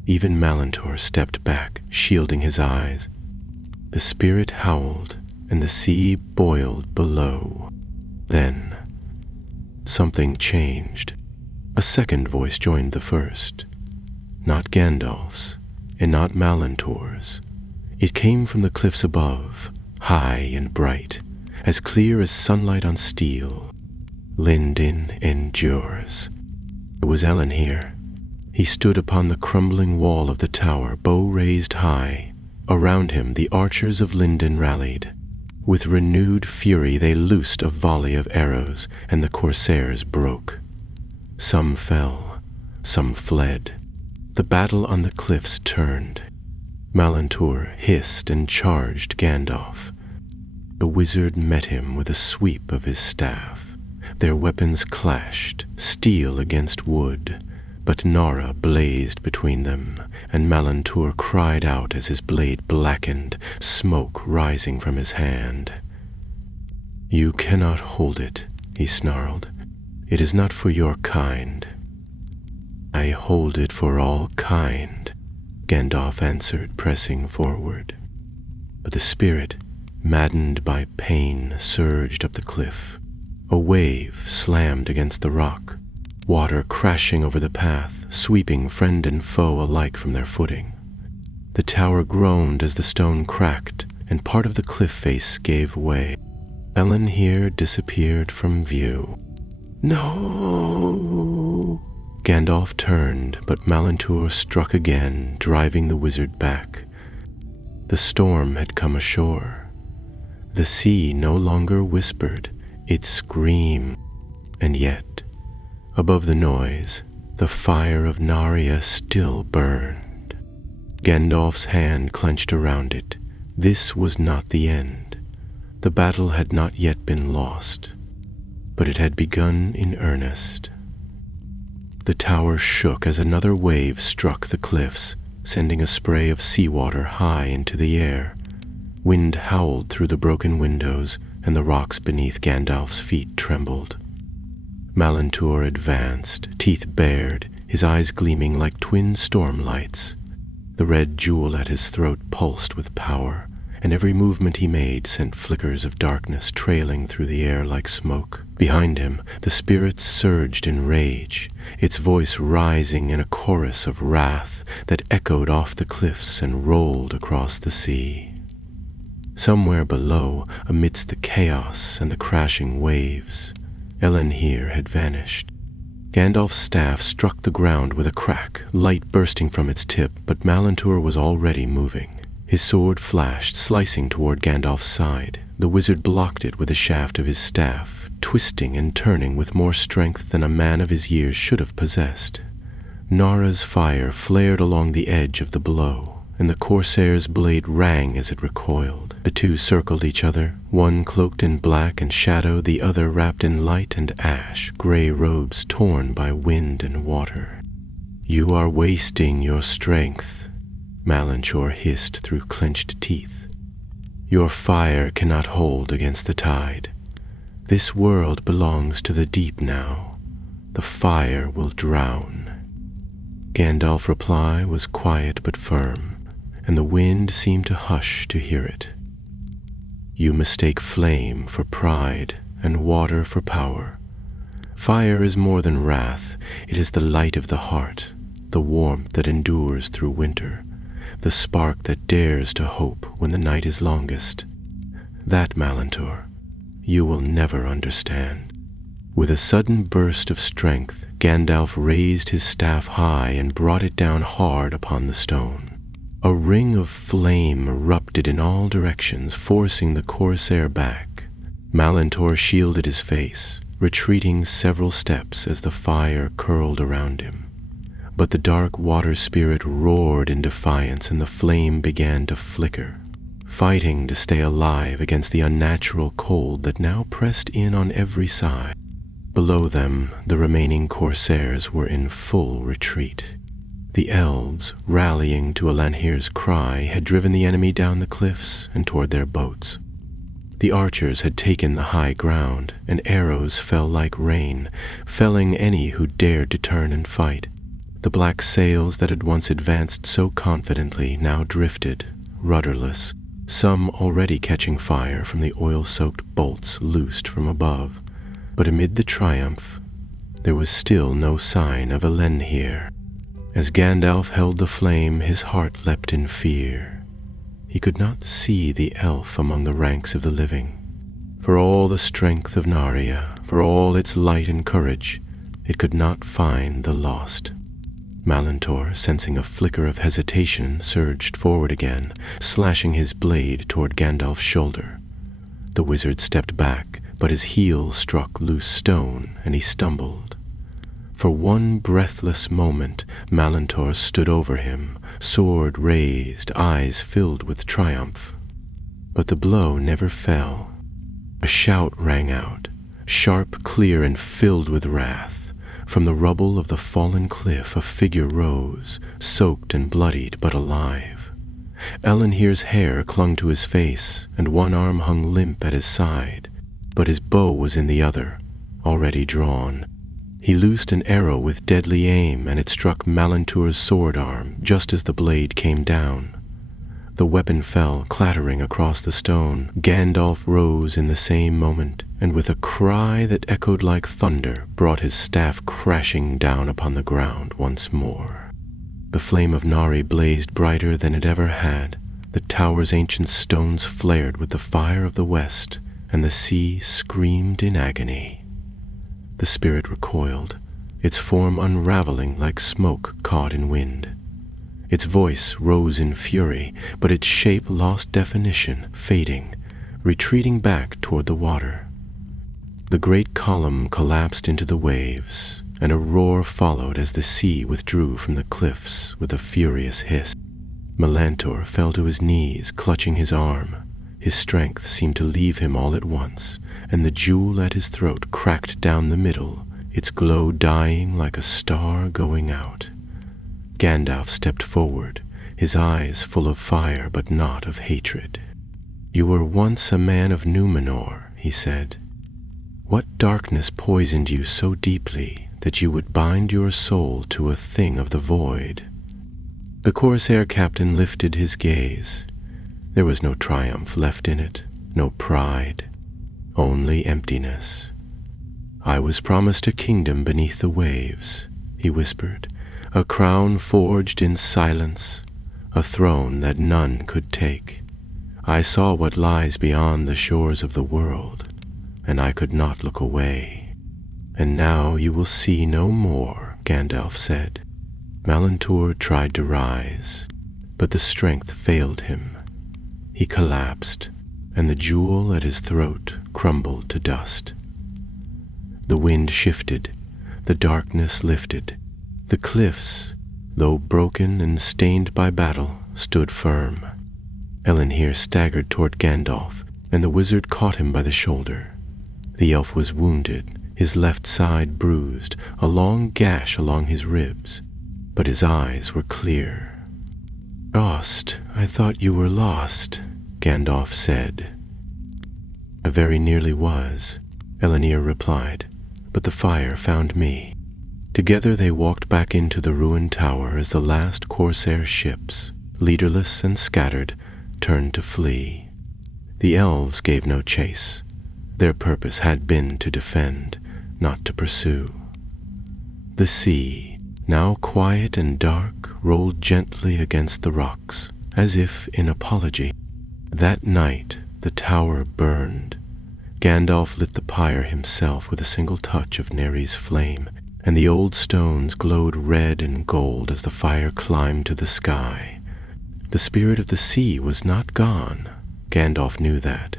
Even Malantur stepped back, shielding his eyes. The spirit howled, and the sea boiled below. Then, something changed. A second voice joined the first. Not Gandalf's, and not Malantur's. It came from the cliffs above, high and bright, as clear as sunlight on steel. "Lindin endures." It was Elendil. He stood upon the crumbling wall of the tower, bow raised high. Around him the archers of Lindin rallied. With renewed fury they loosed a volley of arrows, and the corsairs broke. Some fell, some fled. The battle on the cliffs turned. Malantur hissed and charged Gandalf. The wizard met him with a sweep of his staff. Their weapons clashed, steel against wood, but Nara blazed between them, and Malantur cried out as his blade blackened, smoke rising from his hand. "You cannot hold it," he snarled. "It is not for your kind." "I hold it for all kind," Gandalf answered, pressing forward. But the spirit, maddened by pain, surged up the cliff. A wave slammed against the rock, water crashing over the path, sweeping friend and foe alike from their footing. The tower groaned as the stone cracked, and part of the cliff face gave way. Elendil disappeared from view. "No!" Gandalf turned, but Malantur struck again, driving the wizard back. The storm had come ashore. The sea no longer whispered, it screamed, and yet, above the noise, the fire of Narnia still burned. Gandalf's hand clenched around it. This was not the end. The battle had not yet been lost, but it had begun in earnest. The tower shook as another wave struck the cliffs, sending a spray of seawater high into the air. Wind howled through the broken windows, and the rocks beneath Gandalf's feet trembled. Malantur advanced, teeth bared, his eyes gleaming like twin storm lights. The red jewel at his throat pulsed with power, and every movement he made sent flickers of darkness trailing through the air like smoke. Behind him, the spirit surged in rage, its voice rising in a chorus of wrath that echoed off the cliffs and rolled across the sea. Somewhere below, amidst the chaos and the crashing waves, Elendil had vanished. Gandalf's staff struck the ground with a crack, light bursting from its tip, but Malantur was already moving. His sword flashed, slicing toward Gandalf's side. The wizard blocked it with the shaft of his staff, twisting and turning with more strength than a man of his years should have possessed. Nara's fire flared along the edge of the blow, and the corsair's blade rang as it recoiled. The two circled each other, one cloaked in black and shadow, the other wrapped in light and ash, gray robes torn by wind and water. "You are wasting your strength," Malantur hissed through clenched teeth. "Your fire cannot hold against the tide. This world belongs to the deep now. The fire will drown." Gandalf's reply was quiet but firm, and the wind seemed to hush to hear it. "You mistake flame for pride and water for power. Fire is more than wrath. It is the light of the heart, the warmth that endures through winter, the spark that dares to hope when the night is longest. That, Malantor, you will never understand. With a sudden burst of strength, Gandalf raised his staff high and brought it down hard upon the stone. A ring of flame erupted in all directions, forcing the corsair back. Malantor shielded his face, retreating several steps as the fire curled around him. But the dark water spirit roared in defiance, and the flame began to flicker, fighting to stay alive against the unnatural cold that now pressed in on every side. Below them, the remaining corsairs were in full retreat. The elves, rallying to Alanhir's cry, had driven the enemy down the cliffs and toward their boats. The archers had taken the high ground, and arrows fell like rain, felling any who dared to turn and fight. The black sails that had once advanced so confidently now drifted, rudderless, some already catching fire from the oil-soaked bolts loosed from above. But amid the triumph, there was still no sign of Alanhir. As Gandalf held the flame, his heart leapt in fear. He could not see the elf among the ranks of the living. For all the strength of Narnia, for all its light and courage, it could not find the lost. Malantor, sensing a flicker of hesitation, surged forward again, slashing his blade toward Gandalf's shoulder. The wizard stepped back, but his heel struck loose stone, and he stumbled. For one breathless moment, Malantor stood over him, sword raised, eyes filled with triumph. But the blow never fell. A shout rang out, sharp, clear, and filled with wrath. From the rubble of the fallen cliff a figure rose, soaked and bloodied, but alive. Alanhir's hair clung to his face, and one arm hung limp at his side, but his bow was in the other, already drawn. He loosed an arrow with deadly aim, and it struck Malantor's sword arm just as the blade came down. The weapon fell, clattering across the stone. Gandalf rose in the same moment, and with a cry that echoed like thunder, brought his staff crashing down upon the ground once more. The flame of Nari blazed brighter than it ever had. The tower's ancient stones flared with the fire of the west, and the sea screamed in agony. The spirit recoiled, its form unraveling like smoke caught in wind. Its voice rose in fury, but its shape lost definition, fading, retreating back toward the water. The great column collapsed into the waves, and a roar followed as the sea withdrew from the cliffs with a furious hiss. Malantor fell to his knees, clutching his arm. His strength seemed to leave him all at once, and the jewel at his throat cracked down the middle, its glow dying like a star going out. Gandalf stepped forward, his eyes full of fire but not of hatred. "You were once a man of Númenor," he said. "What darkness poisoned you so deeply that you would bind your soul to a thing of the void?" The Corsair captain lifted his gaze. There was no triumph left in it, no pride, only emptiness. "I was promised a kingdom beneath the waves," he whispered, "a crown forged in silence, a throne that none could take. I saw what lies beyond the shores of the world, and I could not look away." "And now you will see no more," Gandalf said. Malantor tried to rise, but the strength failed him. He collapsed, and the jewel at his throat crumbled to dust. The wind shifted, the darkness lifted. The cliffs, though broken and stained by battle, stood firm. Alanhir staggered toward Gandalf, and the wizard caught him by the shoulder. The elf was wounded, his left side bruised, a long gash along his ribs, but his eyes were clear. "Lost, I thought you were lost," Gandalf said. "I very nearly was," Alanhir replied, "but the fire found me." Together they walked back into the ruined tower as the last Corsair ships, leaderless and scattered, turned to flee. The elves gave no chase. Their purpose had been to defend, not to pursue. The sea, now quiet and dark, rolled gently against the rocks, as if in apology. That night the tower burned. Gandalf lit the pyre himself with a single touch of Neri's flame, and the old stones glowed red and gold as the fire climbed to the sky. The spirit of the sea was not gone. Gandalf knew that.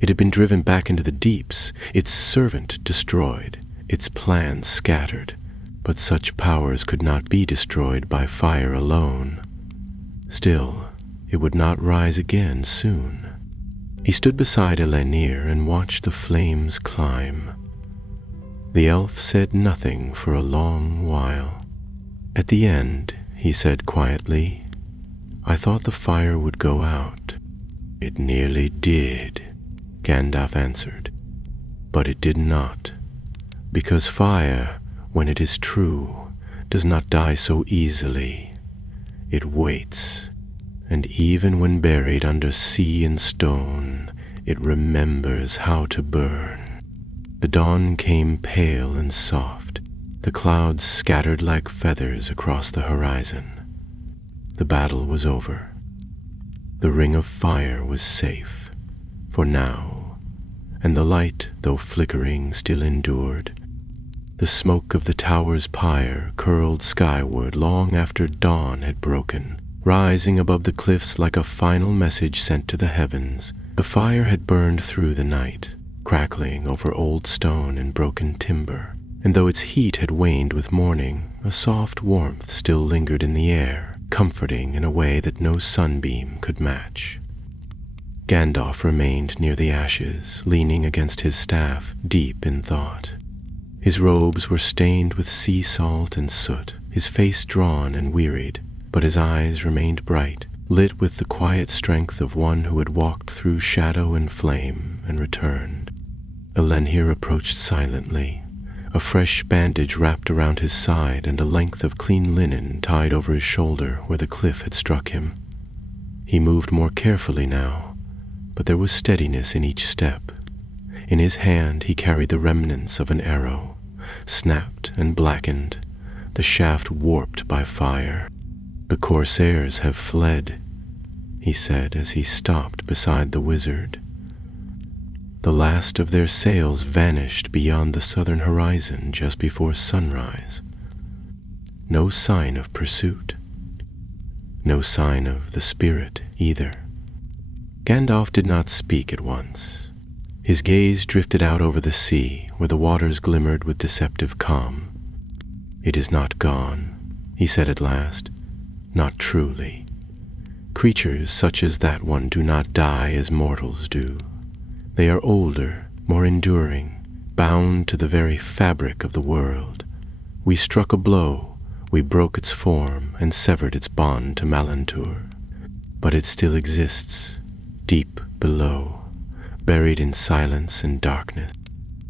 It had been driven back into the deeps, its servant destroyed, its plans scattered, but such powers could not be destroyed by fire alone. Still, it would not rise again soon. He stood beside Elenir and watched the flames climb. The elf said nothing for a long while. At the end, he said quietly, "I thought the fire would go out." "It nearly did," Gandalf answered. "But it did not, because fire, when it is true, does not die so easily. It waits, and even when buried under sea and stone, it remembers how to burn." The dawn came pale and soft. The clouds scattered like feathers across the horizon. The battle was over. The ring of fire was safe, for now, and the light, though flickering, still endured. The smoke of the tower's pyre curled skyward long after dawn had broken, rising above the cliffs like a final message sent to the heavens. The fire had burned through the night, crackling over old stone and broken timber, and though its heat had waned with morning, a soft warmth still lingered in the air, comforting in a way that no sunbeam could match. Gandalf remained near the ashes, leaning against his staff, deep in thought. His robes were stained with sea salt and soot, his face drawn and wearied, but his eyes remained bright, lit with the quiet strength of one who had walked through shadow and flame and returned. Elenir approached silently, a fresh bandage wrapped around his side and a length of clean linen tied over his shoulder where the cliff had struck him. He moved more carefully now, but there was steadiness in each step. In his hand he carried the remnants of an arrow, snapped and blackened, the shaft warped by fire. "The corsairs have fled," he said as he stopped beside the wizard. The last of their sails vanished beyond the southern horizon just before sunrise. No sign of pursuit. No sign of the spirit either. Gandalf did not speak at once. His gaze drifted out over the sea, where the waters glimmered with deceptive calm. "It is not gone," he said at last. "Not truly. Creatures such as that one do not die as mortals do. They are older, more enduring, bound to the very fabric of the world. We struck a blow, we broke its form and severed its bond to Malantur. But it still exists, deep below, buried in silence and darkness."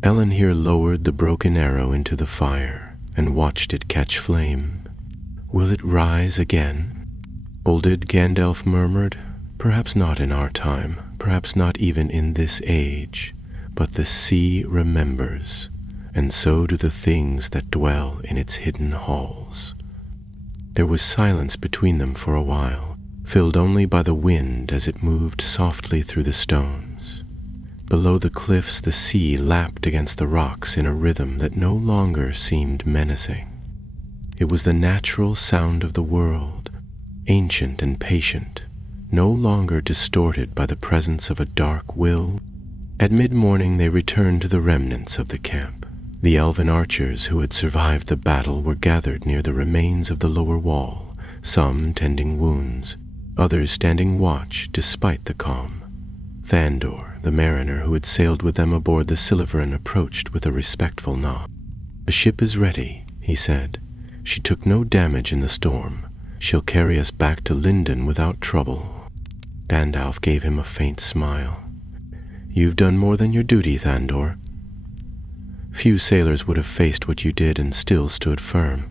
Elenir lowered the broken arrow into the fire and watched it catch flame. "Will it rise again?" Old Gandalf murmured, "Perhaps not in our time, perhaps not even in this age, but the sea remembers, and so do the things that dwell in its hidden halls." There was silence between them for a while, filled only by the wind as it moved softly through the stones. Below the cliffs the sea lapped against the rocks in a rhythm that no longer seemed menacing. It was the natural sound of the world, ancient and patient, no longer distorted by the presence of a dark will. At mid-morning they returned to the remnants of the camp. The elven archers who had survived the battle were gathered near the remains of the lower wall, some tending wounds, others standing watch despite the calm. Thandor, the mariner who had sailed with them aboard the Silmarillion, approached with a respectful nod. "The ship is ready," he said. "She took no damage in the storm. She'll carry us back to Lindon without trouble." Gandalf gave him a faint smile. "You've done more than your duty, Thandor." Few sailors would have faced what you did and still stood firm.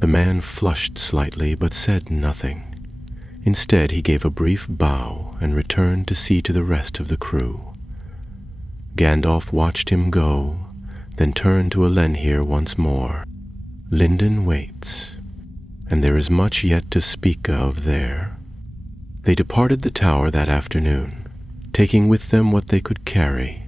The man flushed slightly but said nothing. Instead, he gave a brief bow and returned to see to the rest of the crew. Gandalf watched him go, then turned to Elenir once more. "Lindon waits, and there is much yet to speak of there." They departed the tower that afternoon, taking with them what they could carry.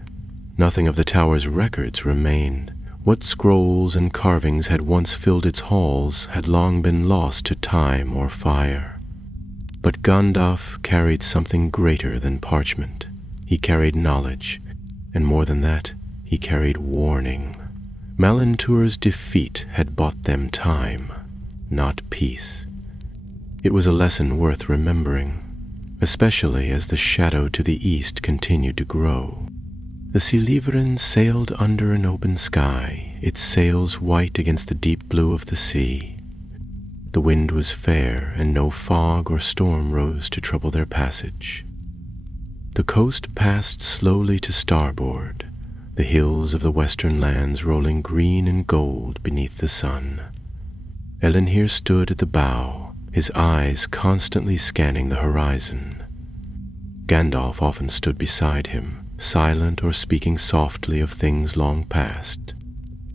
Nothing of the tower's records remained. What scrolls and carvings had once filled its halls had long been lost to time or fire. But Gandalf carried something greater than parchment. He carried knowledge, and more than that, he carried warning. Malantur's defeat had bought them time, not peace. It was a lesson worth remembering, especially as the shadow to the east continued to grow. The Silmarillion sailed under an open sky, its sails white against the deep blue of the sea. The wind was fair, and no fog or storm rose to trouble their passage. The coast passed slowly to starboard, the hills of the western lands rolling green and gold beneath the sun. Elenhir stood at the bow, his eyes constantly scanning the horizon. Gandalf often stood beside him, silent or speaking softly of things long past.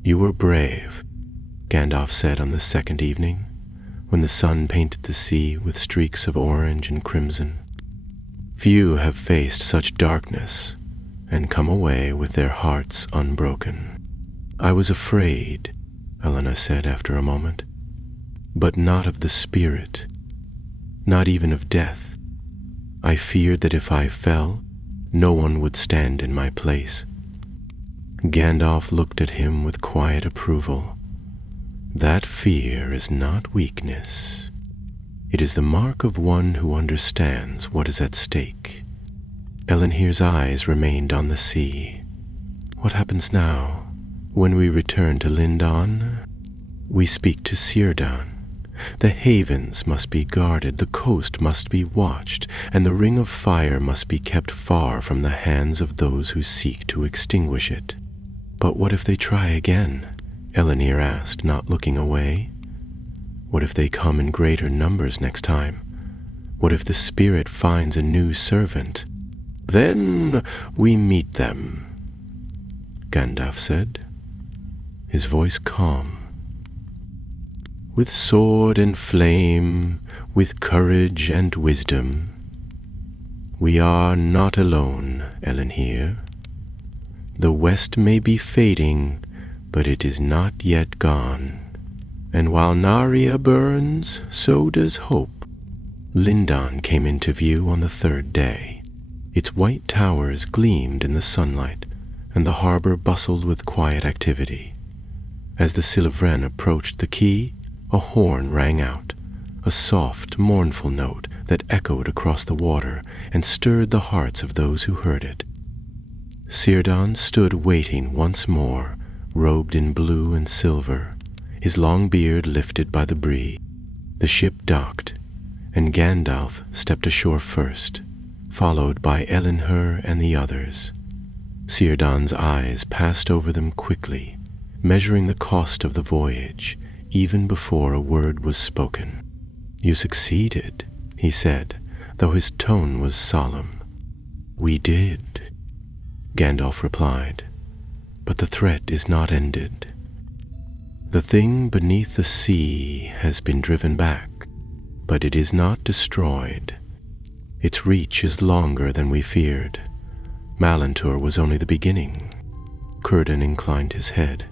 "You were brave," Gandalf said on the second evening, when the sun painted the sea with streaks of orange and crimson. "Few have faced such darkness and come away with their hearts unbroken." "I was afraid," Elena said after a moment, "but not of the spirit, not even of death. I feared that if I fell, no one would stand in my place." Gandalf looked at him with quiet approval. "That fear is not weakness. It is the mark of one who understands what is at stake." Elenhir's eyes remained on the sea. "What happens now? When we return to Lindon, we speak to Círdan. The havens must be guarded, the coast must be watched, and the ring of fire must be kept far from the hands of those who seek to extinguish it." "But what if they try again?" Elenhir asked, not looking away. "What if they come in greater numbers next time? What if the spirit finds a new servant?" "Then we meet them," Gandalf said, his voice calm. "With sword and flame, with courage and wisdom. We are not alone, Elenhir. The west may be fading, but it is not yet gone. And while Narnia burns, so does hope." Lindon came into view on the third day. Its white towers gleamed in the sunlight, and the harbor bustled with quiet activity. As the Silmarillion approached the quay, a horn rang out, a soft, mournful note that echoed across the water and stirred the hearts of those who heard it. Círdan stood waiting once more, robed in blue and silver, his long beard lifted by the breeze. The ship docked, and Gandalf stepped ashore first, followed by Elenhir and the others. Círdan's eyes passed over them quickly, measuring the cost of the voyage, even before a word was spoken. "You succeeded," he said, though his tone was solemn. "We did," Gandalf replied, "but the threat is not ended. The thing beneath the sea has been driven back, but it is not destroyed. Its reach is longer than we feared. Malantur was only the beginning." Círdan inclined his head.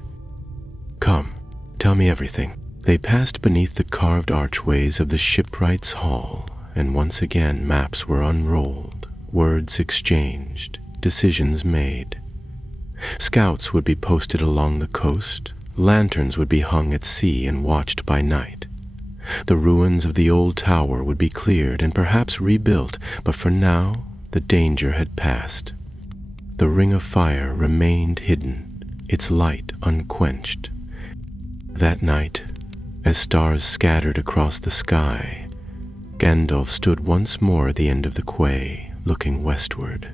"Come, tell me everything." They passed beneath the carved archways of the shipwright's hall, and once again maps were unrolled, words exchanged, decisions made. Scouts would be posted along the coast, lanterns would be hung at sea and watched by night. The ruins of the old tower would be cleared and perhaps rebuilt, but for now the danger had passed. The ring of fire remained hidden, its light unquenched. That night, as stars scattered across the sky, Gandalf stood once more at the end of the quay, looking westward.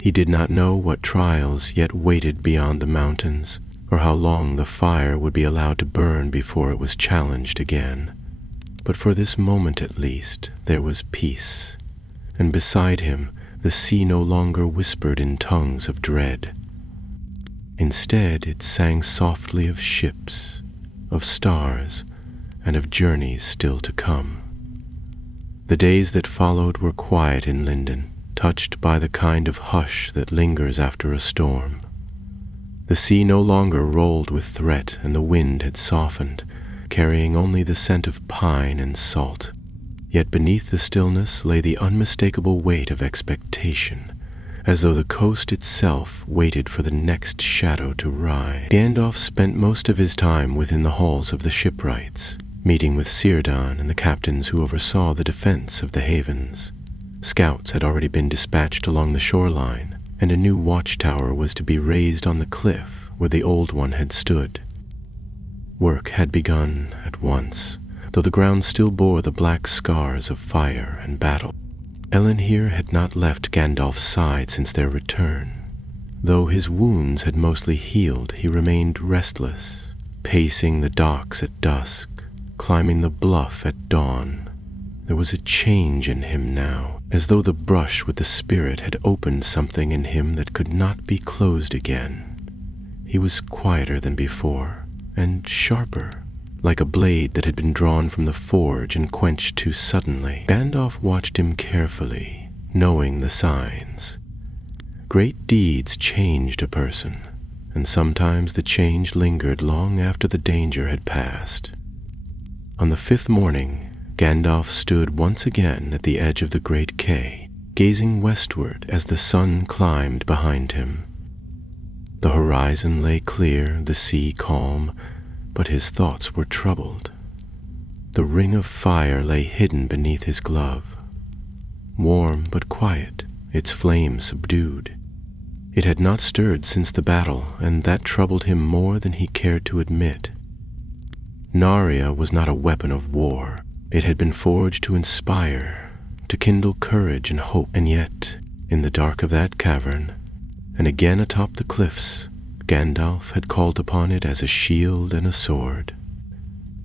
He did not know what trials yet waited beyond the mountains, or how long the fire would be allowed to burn before it was challenged again. But for this moment at least, there was peace, and beside him the sea no longer whispered in tongues of dread. Instead, it sang softly of ships, of stars, and of journeys still to come. The days that followed were quiet in Lindon, touched by the kind of hush that lingers after a storm. The sea no longer rolled with threat, and the wind had softened, carrying only the scent of pine and salt. Yet beneath the stillness lay the unmistakable weight of expectation, as though the coast itself waited for the next shadow to rise. Gandalf spent most of his time within the halls of the shipwrights, meeting with Círdan and the captains who oversaw the defense of the havens. Scouts had already been dispatched along the shoreline, and a new watchtower was to be raised on the cliff where the old one had stood. Work had begun at once, though the ground still bore the black scars of fire and battle. Elendil had not left Gandalf's side since their return. Though his wounds had mostly healed, he remained restless, pacing the docks at dusk, climbing the bluff at dawn. There was a change in him now, as though the brush with the spirit had opened something in him that could not be closed again. He was quieter than before, and sharper, like a blade that had been drawn from the forge and quenched too suddenly. Gandalf watched him carefully, knowing the signs. Great deeds changed a person, and sometimes the change lingered long after the danger had passed. On the 5th morning, Gandalf stood once again at the edge of the great quay, gazing westward as the sun climbed behind him. The horizon lay clear, the sea calm, but his thoughts were troubled. The ring of fire lay hidden beneath his glove, warm but quiet, its flame subdued. It had not stirred since the battle, and that troubled him more than he cared to admit. Narya was not a weapon of war. It had been forged to inspire, to kindle courage and hope, and yet, in the dark of that cavern, and again atop the cliffs, Gandalf had called upon it as a shield and a sword.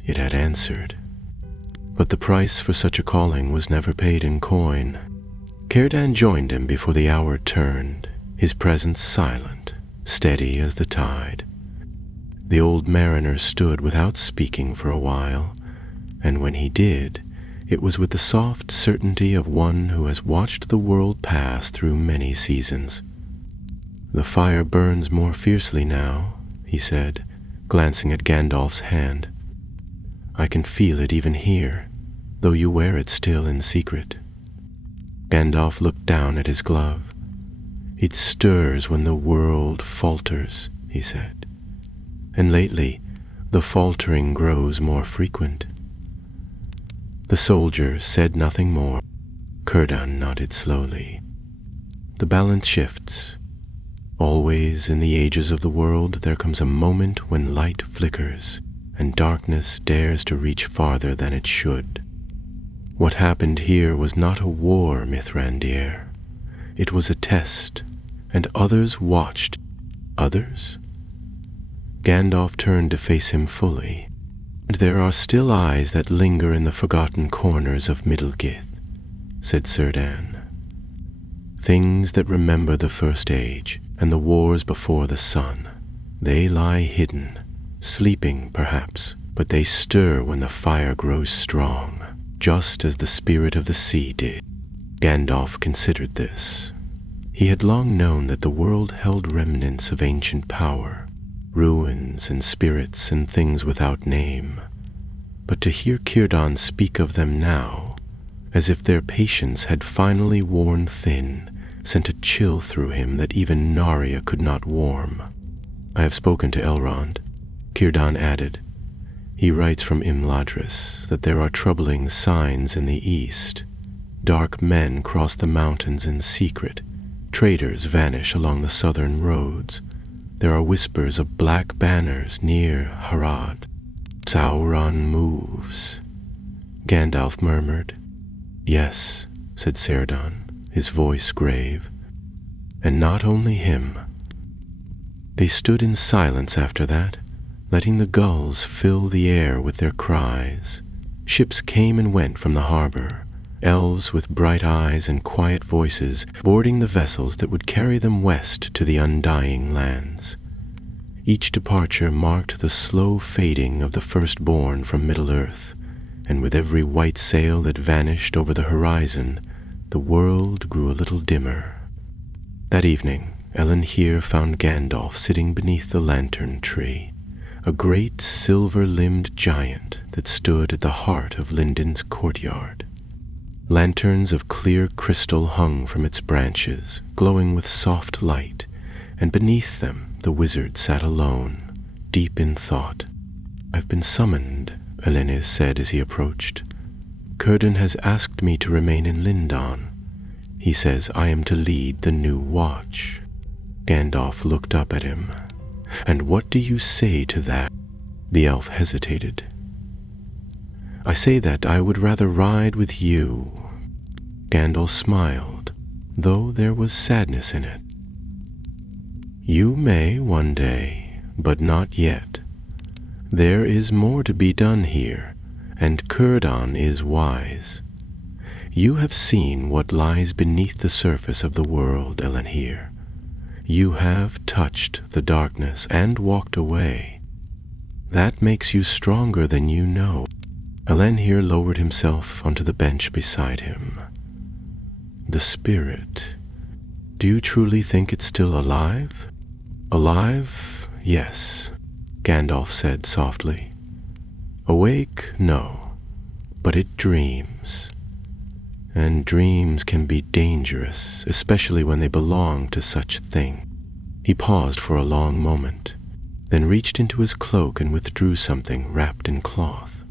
It had answered. But the price for such a calling was never paid in coin. Círdan joined him before the hour turned, his presence silent, steady as the tide. The old mariner stood without speaking for a while, and when he did, it was with the soft certainty of one who has watched the world pass through many seasons. "The fire burns more fiercely now," he said, glancing at Gandalf's hand. "I can feel it even here, though you wear it still in secret." Gandalf looked down at his glove. "It stirs when the world falters," he said, "and lately the faltering grows more frequent." The soldier said nothing more. Círdan nodded slowly. "The balance shifts. Always in the ages of the world there comes a moment when light flickers and darkness dares to reach farther than it should. What happened here was not a war, Mithrandir. It was a test, and others watched." "Others?" Gandalf turned to face him fully. "And there are still eyes that linger in the forgotten corners of Middlegith," said Círdan. "Things that remember the First Age and the wars before the sun. They lie hidden, sleeping perhaps, but they stir when the fire grows strong, just as the spirit of the sea did." Gandalf considered this. He had long known that the world held remnants of ancient power, ruins and spirits and things without name. But to hear Círdan speak of them now, as if their patience had finally worn thin, sent a chill through him that even Narya could not warm. "I have spoken to Elrond," Círdan added. "He writes from Imladris that there are troubling signs in the east. Dark men cross the mountains in secret. Traders vanish along the southern roads. There are whispers of black banners near Harad. Sauron moves." Gandalf murmured. "Yes," said Círdan, his voice grave. "And not only him." They stood in silence after that, letting the gulls fill the air with their cries. Ships came and went from the harbor, elves with bright eyes and quiet voices boarding the vessels that would carry them west to the undying lands. Each departure marked the slow fading of the firstborn from Middle-earth, and with every white sail that vanished over the horizon, the world grew a little dimmer. That evening, Ellen here found Gandalf sitting beneath the lantern tree, a great silver-limbed giant that stood at the heart of Linden's courtyard. Lanterns of clear crystal hung from its branches, glowing with soft light, and beneath them the wizard sat alone, deep in thought. "I've been summoned," Elendil said as he approached. "Círdan has asked me to remain in Lindon. He says I am to lead the new watch." Gandalf looked up at him. "And what do you say to that?" The elf hesitated. "I say that I would rather ride with you." Gandalf smiled, though there was sadness in it. "You may one day, but not yet. There is more to be done here, and Círdan is wise. You have seen what lies beneath the surface of the world, Elendil. You have touched the darkness and walked away. That makes you stronger than you know." Elendil lowered himself onto the bench beside him. "The spirit. Do you truly think it's still alive?" "Alive, yes," Gandalf said softly. "Awake, no, but it dreams. And dreams can be dangerous, especially when they belong to such thing." He paused for a long moment, then reached into his cloak and withdrew something wrapped in cloth.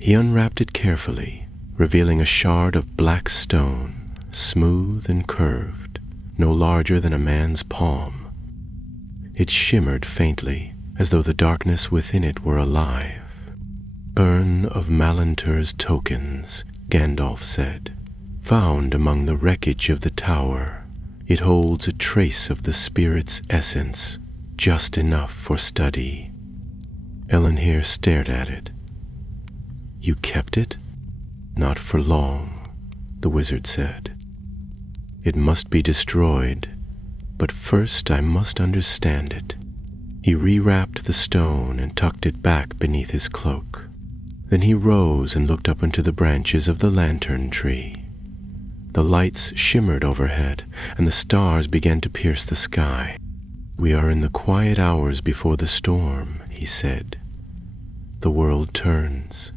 He unwrapped it carefully, revealing a shard of black stone, smooth and curved, no larger than a man's palm. It shimmered faintly, as though the darkness within it were alive. "Urn of Malantur's tokens," Gandalf said. "Found among the wreckage of the tower, it holds a trace of the spirit's essence, just enough for study." Elendil stared at it. "You kept it?" "Not for long," the wizard said. "It must be destroyed, but first I must understand it." He rewrapped the stone and tucked it back beneath his cloak. Then he rose and looked up into the branches of the lantern tree. The lights shimmered overhead, and the stars began to pierce the sky. "We are in the quiet hours before the storm," he said. "The world turns,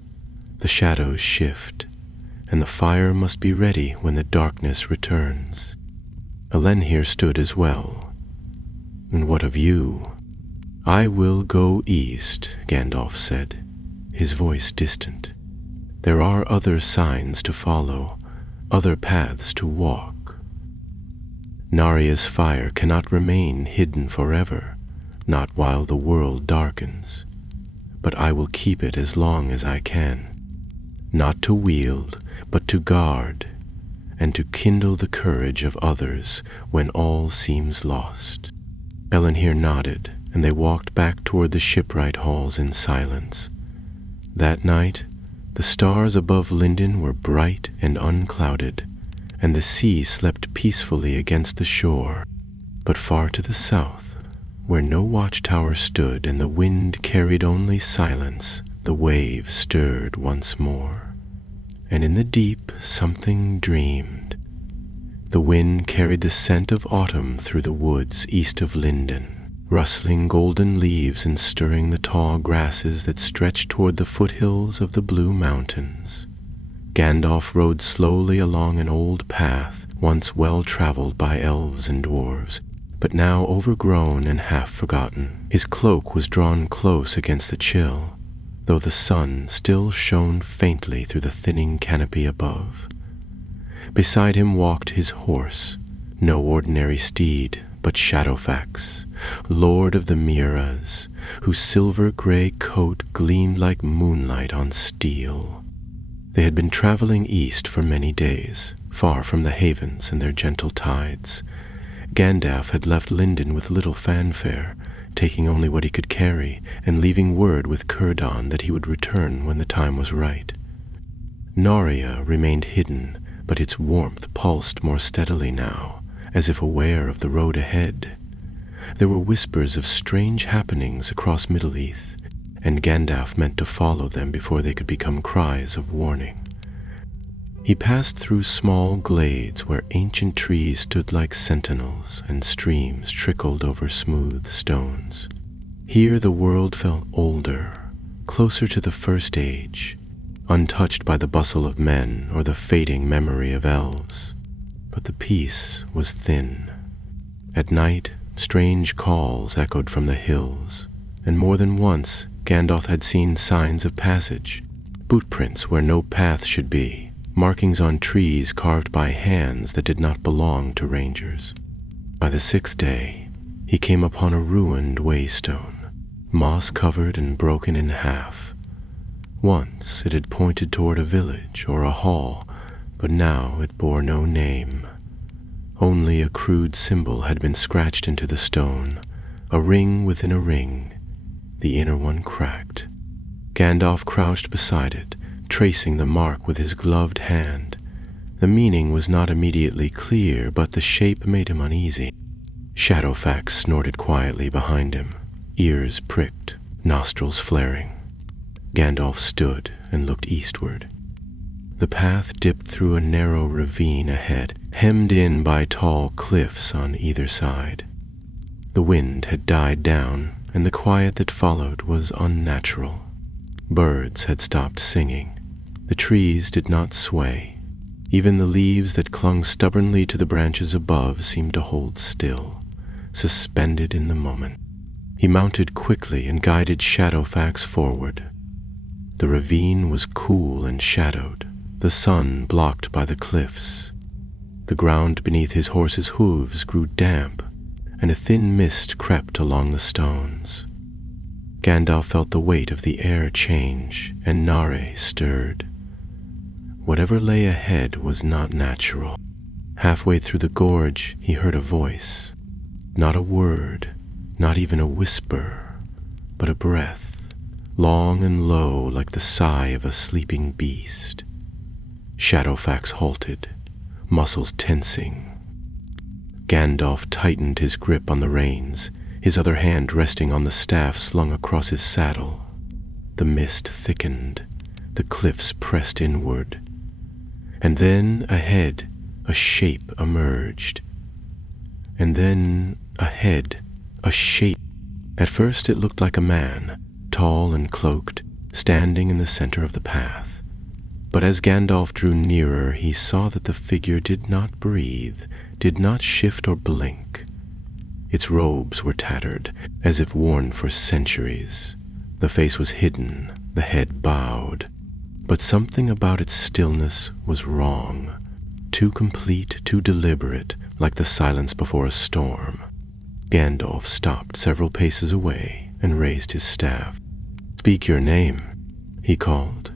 the shadows shift, and the fire must be ready when the darkness returns." Elendil stood as well. "And what of you?" "I will go east," Gandalf said, his voice distant. "There are other signs to follow, other paths to walk. Naria's fire cannot remain hidden forever, not while the world darkens. But I will keep it as long as I can, not to wield, but to guard, and to kindle the courage of others when all seems lost." Elendil nodded, and they walked back toward the shipwright halls in silence. That night, the stars above Lindon were bright and unclouded, and the sea slept peacefully against the shore. But far to the south, where no watchtower stood and the wind carried only silence, the waves stirred once more. And in the deep something dreamed. The wind carried the scent of autumn through the woods east of Lindon, rustling golden leaves and stirring the tall grasses that stretched toward the foothills of the Blue Mountains. Gandalf rode slowly along an old path, once well traveled by elves and dwarves, but now overgrown and half forgotten. His cloak was drawn close against the chill, though the sun still shone faintly through the thinning canopy above. Beside him walked his horse, no ordinary steed, but Shadowfax, lord of the Miras, whose silver-gray coat gleamed like moonlight on steel. They had been traveling east for many days, far from the havens and their gentle tides. Gandalf had left Lindon with little fanfare, taking only what he could carry and leaving word with Círdan that he would return when the time was right. Naria remained hidden, but its warmth pulsed more steadily now, as if aware of the road ahead. There were whispers of strange happenings across Middle-earth, and Gandalf meant to follow them before they could become cries of warning. He passed through small glades where ancient trees stood like sentinels and streams trickled over smooth stones. Here the world felt older, closer to the first age, untouched by the bustle of men or the fading memory of elves. But the peace was thin. At night, strange calls echoed from the hills, and more than once Gandalf had seen signs of passage, bootprints where no path should be, markings on trees carved by hands that did not belong to rangers. By the 6th day, he came upon a ruined waystone, moss-covered and broken in half. Once it had pointed toward a village or a hall, but now it bore no name. Only a crude symbol had been scratched into the stone, a ring within a ring, the inner one cracked. Gandalf crouched beside it, tracing the mark with his gloved hand. The meaning was not immediately clear, but the shape made him uneasy. Shadowfax snorted quietly behind him, ears pricked, nostrils flaring. Gandalf stood and looked eastward. The path dipped through a narrow ravine ahead, hemmed in by tall cliffs on either side. The wind had died down, and the quiet that followed was unnatural. Birds had stopped singing. The trees did not sway. Even the leaves that clung stubbornly to the branches above seemed to hold still, suspended in the moment. He mounted quickly and guided Shadowfax forward. The ravine was cool and shadowed, the sun blocked by the cliffs. The ground beneath his horse's hooves grew damp, and a thin mist crept along the stones. Gandalf felt the weight of the air change, and Nare stirred. Whatever lay ahead was not natural. Halfway through the gorge, he heard a voice. Not a word, not even a whisper, but a breath, long and low like the sigh of a sleeping beast. Shadowfax halted, muscles tensing. Gandalf tightened his grip on the reins, his other hand resting on the staff slung across his saddle. The mist thickened, the cliffs pressed inward. And then ahead, a shape emerged. And then ahead, a shape. At first it looked like a man, tall and cloaked, standing in the center of the path. But as Gandalf drew nearer, he saw that the figure did not breathe, did not shift or blink. Its robes were tattered, as if worn for centuries. The face was hidden, the head bowed. But something about its stillness was wrong, too complete, too deliberate, like the silence before a storm. Gandalf stopped several paces away and raised his staff. "Speak your name," he called,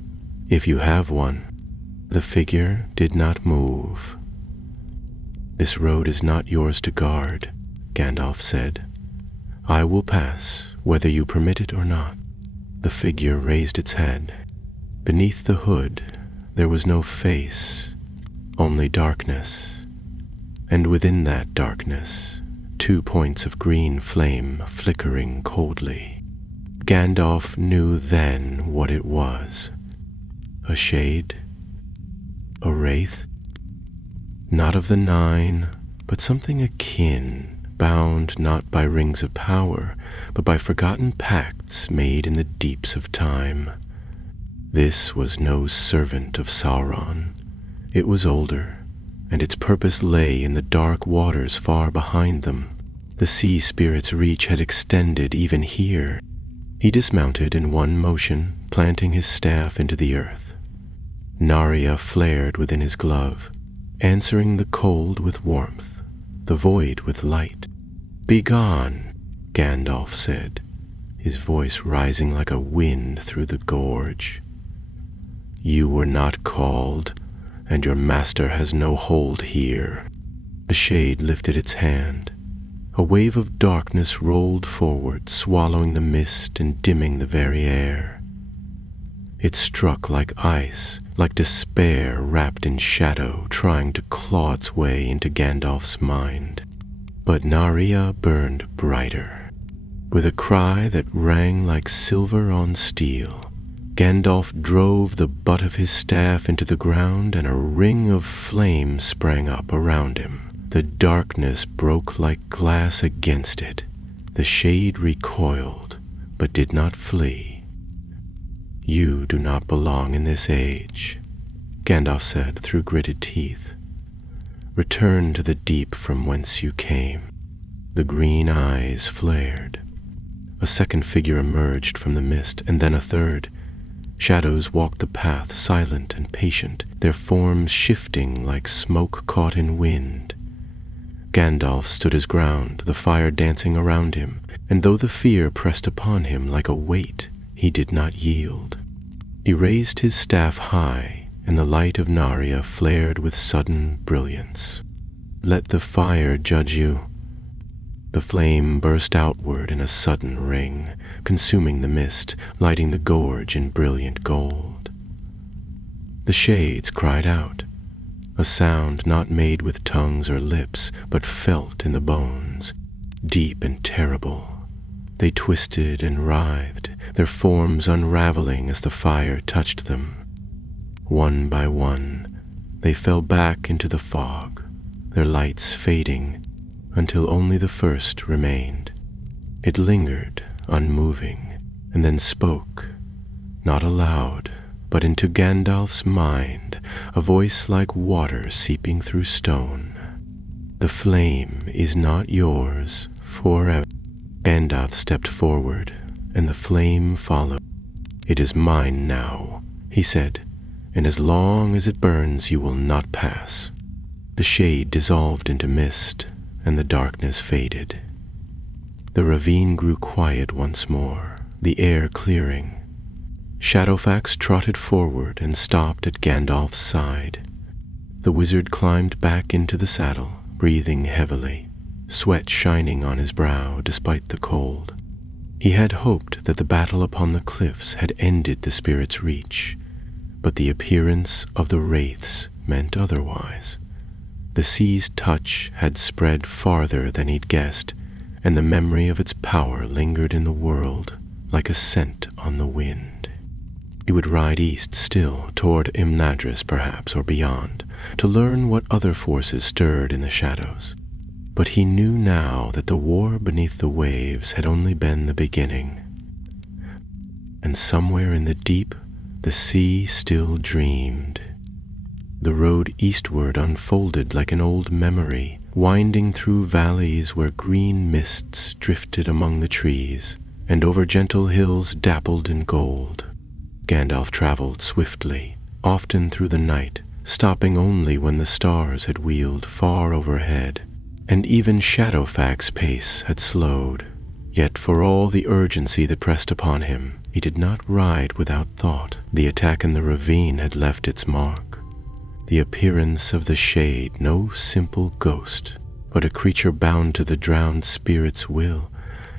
"if you have one." The figure did not move. "This road is not yours to guard," Gandalf said. "I will pass, whether you permit it or not." The figure raised its head. Beneath the hood, there was no face, only darkness. And within that darkness, 2 points of green flame flickering coldly. Gandalf knew then what it was. A shade? A wraith? Not of the 9, but something akin, bound not by rings of power, but by forgotten pacts made in the deeps of time. This was no servant of Sauron. It was older, and its purpose lay in the dark waters far behind them. The sea spirit's reach had extended even here. He dismounted in one motion, planting his staff into the earth. Narya flared within his glove, answering the cold with warmth, the void with light. "Begone," Gandalf said, his voice rising like a wind through the gorge. "You were not called, and your master has no hold here." The shade lifted its hand. A wave of darkness rolled forward, swallowing the mist and dimming the very air. It struck like ice, like despair wrapped in shadow, trying to claw its way into Gandalf's mind. But Narya burned brighter. With a cry that rang like silver on steel, Gandalf drove the butt of his staff into the ground, and a ring of flame sprang up around him. The darkness broke like glass against it. The shade recoiled, but did not flee. "You do not belong in this age," Gandalf said through gritted teeth. "Return to the deep from whence you came." The green eyes flared. A second figure emerged from the mist, and then a third. Shadows walked the path, silent and patient, their forms shifting like smoke caught in wind. Gandalf stood his ground, the fire dancing around him, and though the fear pressed upon him like a weight, he did not yield. He raised his staff high, and the light of Narnia flared with sudden brilliance. "Let the fire judge you." The flame burst outward in a sudden ring, consuming the mist, lighting the gorge in brilliant gold. The shades cried out, a sound not made with tongues or lips, but felt in the bones, deep and terrible. They twisted and writhed, their forms unraveling as the fire touched them. One by one, they fell back into the fog, their lights fading, until only the first remained. It lingered, unmoving, and then spoke, not aloud, but into Gandalf's mind, a voice like water seeping through stone. "The flame is not yours forever." Gandalf stepped forward, and the flame followed. "It is mine now," he said, "and as long as it burns you will not pass." The shade dissolved into mist, and the darkness faded. The ravine grew quiet once more, the air clearing. Shadowfax trotted forward and stopped at Gandalf's side. The wizard climbed back into the saddle, breathing heavily, sweat shining on his brow despite the cold. He had hoped that the battle upon the cliffs had ended the spirit's reach, but the appearance of the wraiths meant otherwise. The sea's touch had spread farther than he'd guessed, and the memory of its power lingered in the world like a scent on the wind. He would ride east still, toward Imnadris perhaps, or beyond, to learn what other forces stirred in the shadows. But he knew now that the war beneath the waves had only been the beginning. And somewhere in the deep, the sea still dreamed. The road eastward unfolded like an old memory, winding through valleys where green mists drifted among the trees, and over gentle hills dappled in gold. Gandalf traveled swiftly, often through the night, stopping only when the stars had wheeled far overhead, and even Shadowfax's pace had slowed. Yet for all the urgency that pressed upon him, he did not ride without thought. The attack in the ravine had left its mark. The appearance of the shade, no simple ghost, but a creature bound to the drowned spirit's will,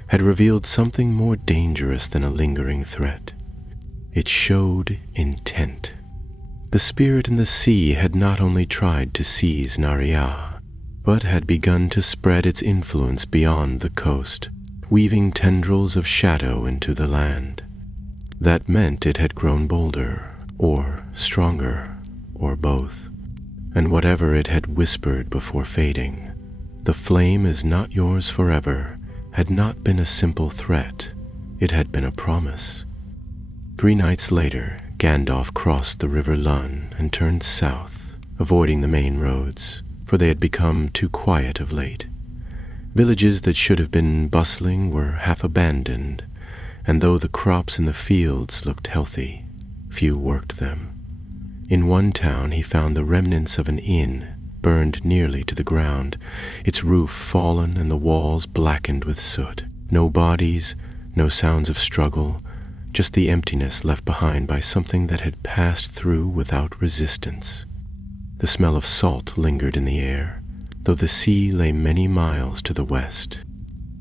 had revealed something more dangerous than a lingering threat. It showed intent. The spirit in the sea had not only tried to seize Narnia, but had begun to spread its influence beyond the coast, weaving tendrils of shadow into the land. That meant it had grown bolder, or stronger, or both. And whatever it had whispered before fading, "The flame is not yours forever," had not been a simple threat, it had been a promise. 3 nights later, Gandalf crossed the River Lun and turned south, avoiding the main roads, for they had become too quiet of late. Villages that should have been bustling were half abandoned, and though the crops in the fields looked healthy, few worked them. In one town he found the remnants of an inn, burned nearly to the ground, its roof fallen and the walls blackened with soot. No bodies, no sounds of struggle, just the emptiness left behind by something that had passed through without resistance. The smell of salt lingered in the air, though the sea lay many miles to the west.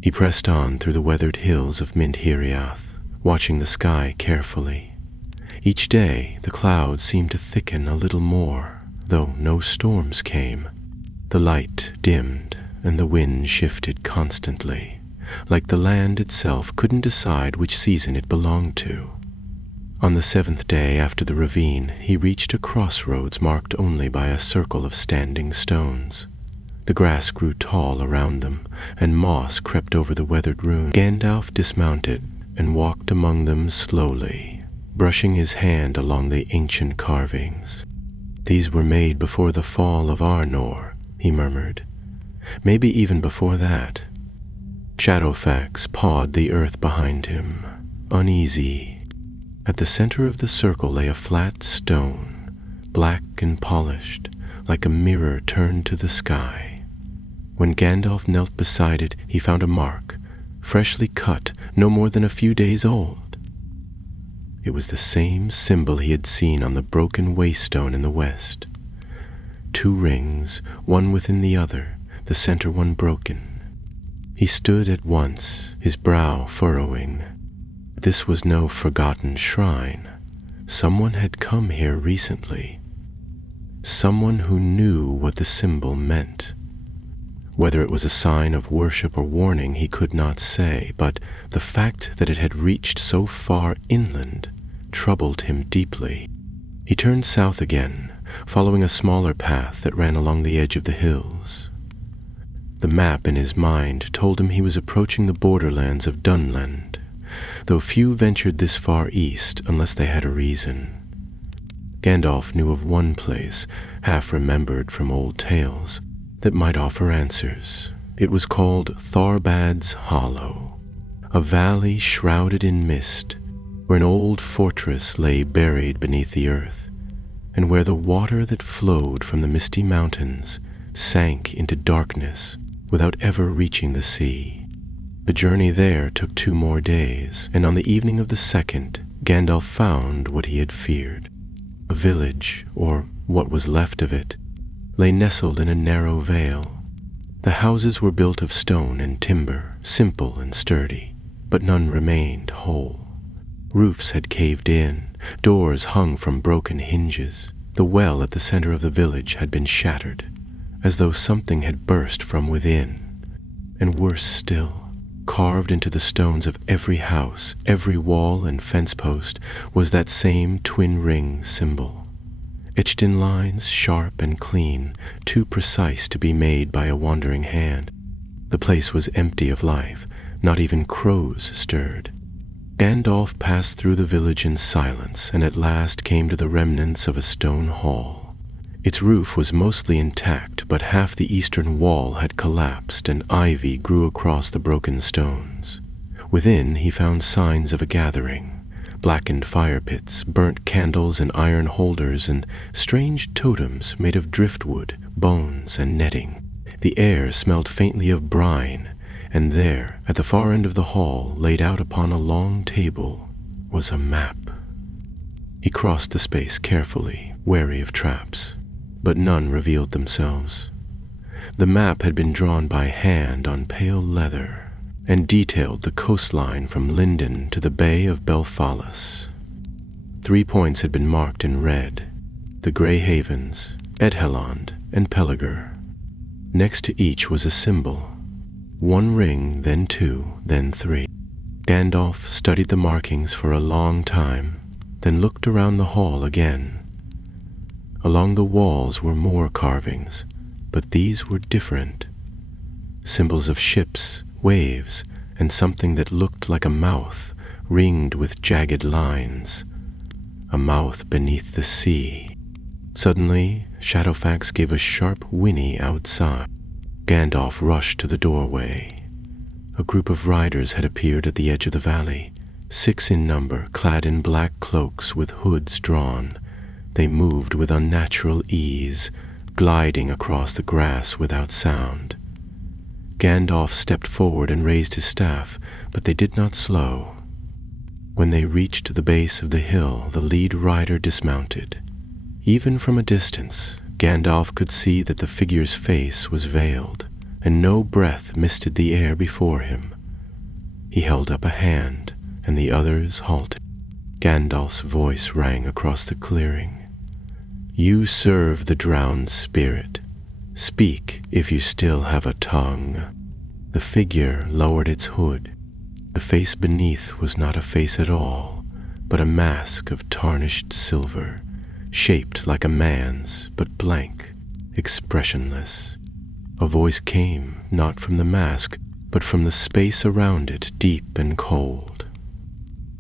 He pressed on through the weathered hills of Mendhiriath, watching the sky carefully. Each day the clouds seemed to thicken a little more, though no storms came. The light dimmed and the wind shifted constantly, like the land itself couldn't decide which season it belonged to. On the 7th day after the ravine, he reached a crossroads marked only by a circle of standing stones. The grass grew tall around them, and moss crept over the weathered ruins. Gandalf dismounted and walked among them slowly, brushing his hand along the ancient carvings. "These were made before the fall of Arnor," he murmured. "Maybe even before that." Shadowfax pawed the earth behind him, uneasy. At the center of the circle lay a flat stone, black and polished, like a mirror turned to the sky. When Gandalf knelt beside it, he found a mark, freshly cut, no more than a few days old. It was the same symbol he had seen on the broken waystone in the west. 2 rings, one within the other, the center one broken. He stood at once, his brow furrowing. This was no forgotten shrine. Someone had come here recently. Someone who knew what the symbol meant. Whether it was a sign of worship or warning he could not say, but the fact that it had reached so far inland troubled him deeply. He turned south again, following a smaller path that ran along the edge of the hills. The map in his mind told him he was approaching the borderlands of Dunland, though few ventured this far east unless they had a reason. Gandalf knew of one place, half remembered from old tales, that might offer answers. It was called Tharbad's Hollow, a valley shrouded in mist, where an old fortress lay buried beneath the earth, and where the water that flowed from the misty mountains sank into darkness without ever reaching the sea. The journey there took 2 more days, and on the evening of the 2nd, Gandalf found what he had feared. A village, or what was left of it, lay nestled in a narrow vale. The houses were built of stone and timber, simple and sturdy, but none remained whole. Roofs had caved in, doors hung from broken hinges. The well at the center of the village had been shattered, as though something had burst from within. And worse still, carved into the stones of every house, every wall and fence post, was that same twin ring symbol, etched in lines sharp and clean, too precise to be made by a wandering hand. The place was empty of life, not even crows stirred. Gandalf passed through the village in silence, and at last came to the remnants of a stone hall. Its roof was mostly intact, but half the eastern wall had collapsed, and ivy grew across the broken stones. Within he found signs of a gathering: blackened fire pits, burnt candles and iron holders, and strange totems made of driftwood, bones, and netting. The air smelled faintly of brine, and there, at the far end of the hall, laid out upon a long table, was a map. He crossed the space carefully, wary of traps, but none revealed themselves. The map had been drawn by hand on pale leather, and detailed the coastline from Lindon to the Bay of Belfalas. 3 points had been marked in red: the Grey Havens, Edhelond, and Peligr. Next to each was a symbol: 1 ring, then 2, then 3. Gandalf studied the markings for a long time, then looked around the hall again. Along the walls were more carvings, but these were different. Symbols of ships, waves, and something that looked like a mouth, ringed with jagged lines. A mouth beneath the sea. Suddenly, Shadowfax gave a sharp whinny outside. Gandalf rushed to the doorway. A group of riders had appeared at the edge of the valley, 6 in number, clad in black cloaks with hoods drawn. They moved with unnatural ease, gliding across the grass without sound. Gandalf stepped forward and raised his staff, but they did not slow. When they reached the base of the hill, the lead rider dismounted. Even from a distance, Gandalf could see that the figure's face was veiled, and no breath misted the air before him. He held up a hand, and the others halted. Gandalf's voice rang across the clearing. "You serve the drowned spirit. Speak if you still have a tongue." The figure lowered its hood. The face beneath was not a face at all, but a mask of tarnished silver, shaped like a man's, but blank, expressionless. A voice came not from the mask, but from the space around it, deep and cold.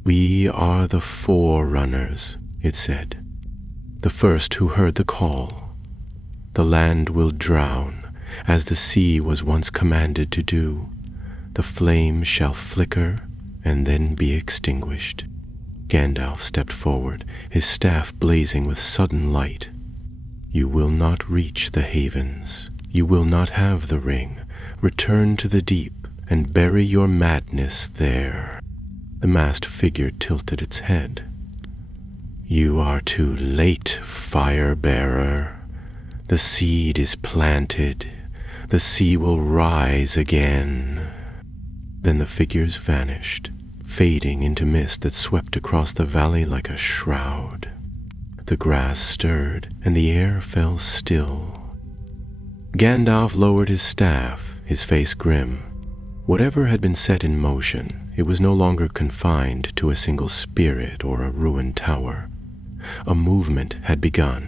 "We are the forerunners," it said, "the first who heard the call. The land will drown, as the sea was once commanded to do. The flames shall flicker and then be extinguished." Gandalf stepped forward, his staff blazing with sudden light. "You will not reach the havens. You will not have the ring. Return to the deep and bury your madness there." The masked figure tilted its head. "You are too late, fire-bearer. The seed is planted. The sea will rise again." Then the figures vanished, fading into mist that swept across the valley like a shroud. The grass stirred, and the air fell still. Gandalf lowered his staff, his face grim. Whatever had been set in motion, it was no longer confined to a single spirit or a ruined tower. A movement had begun,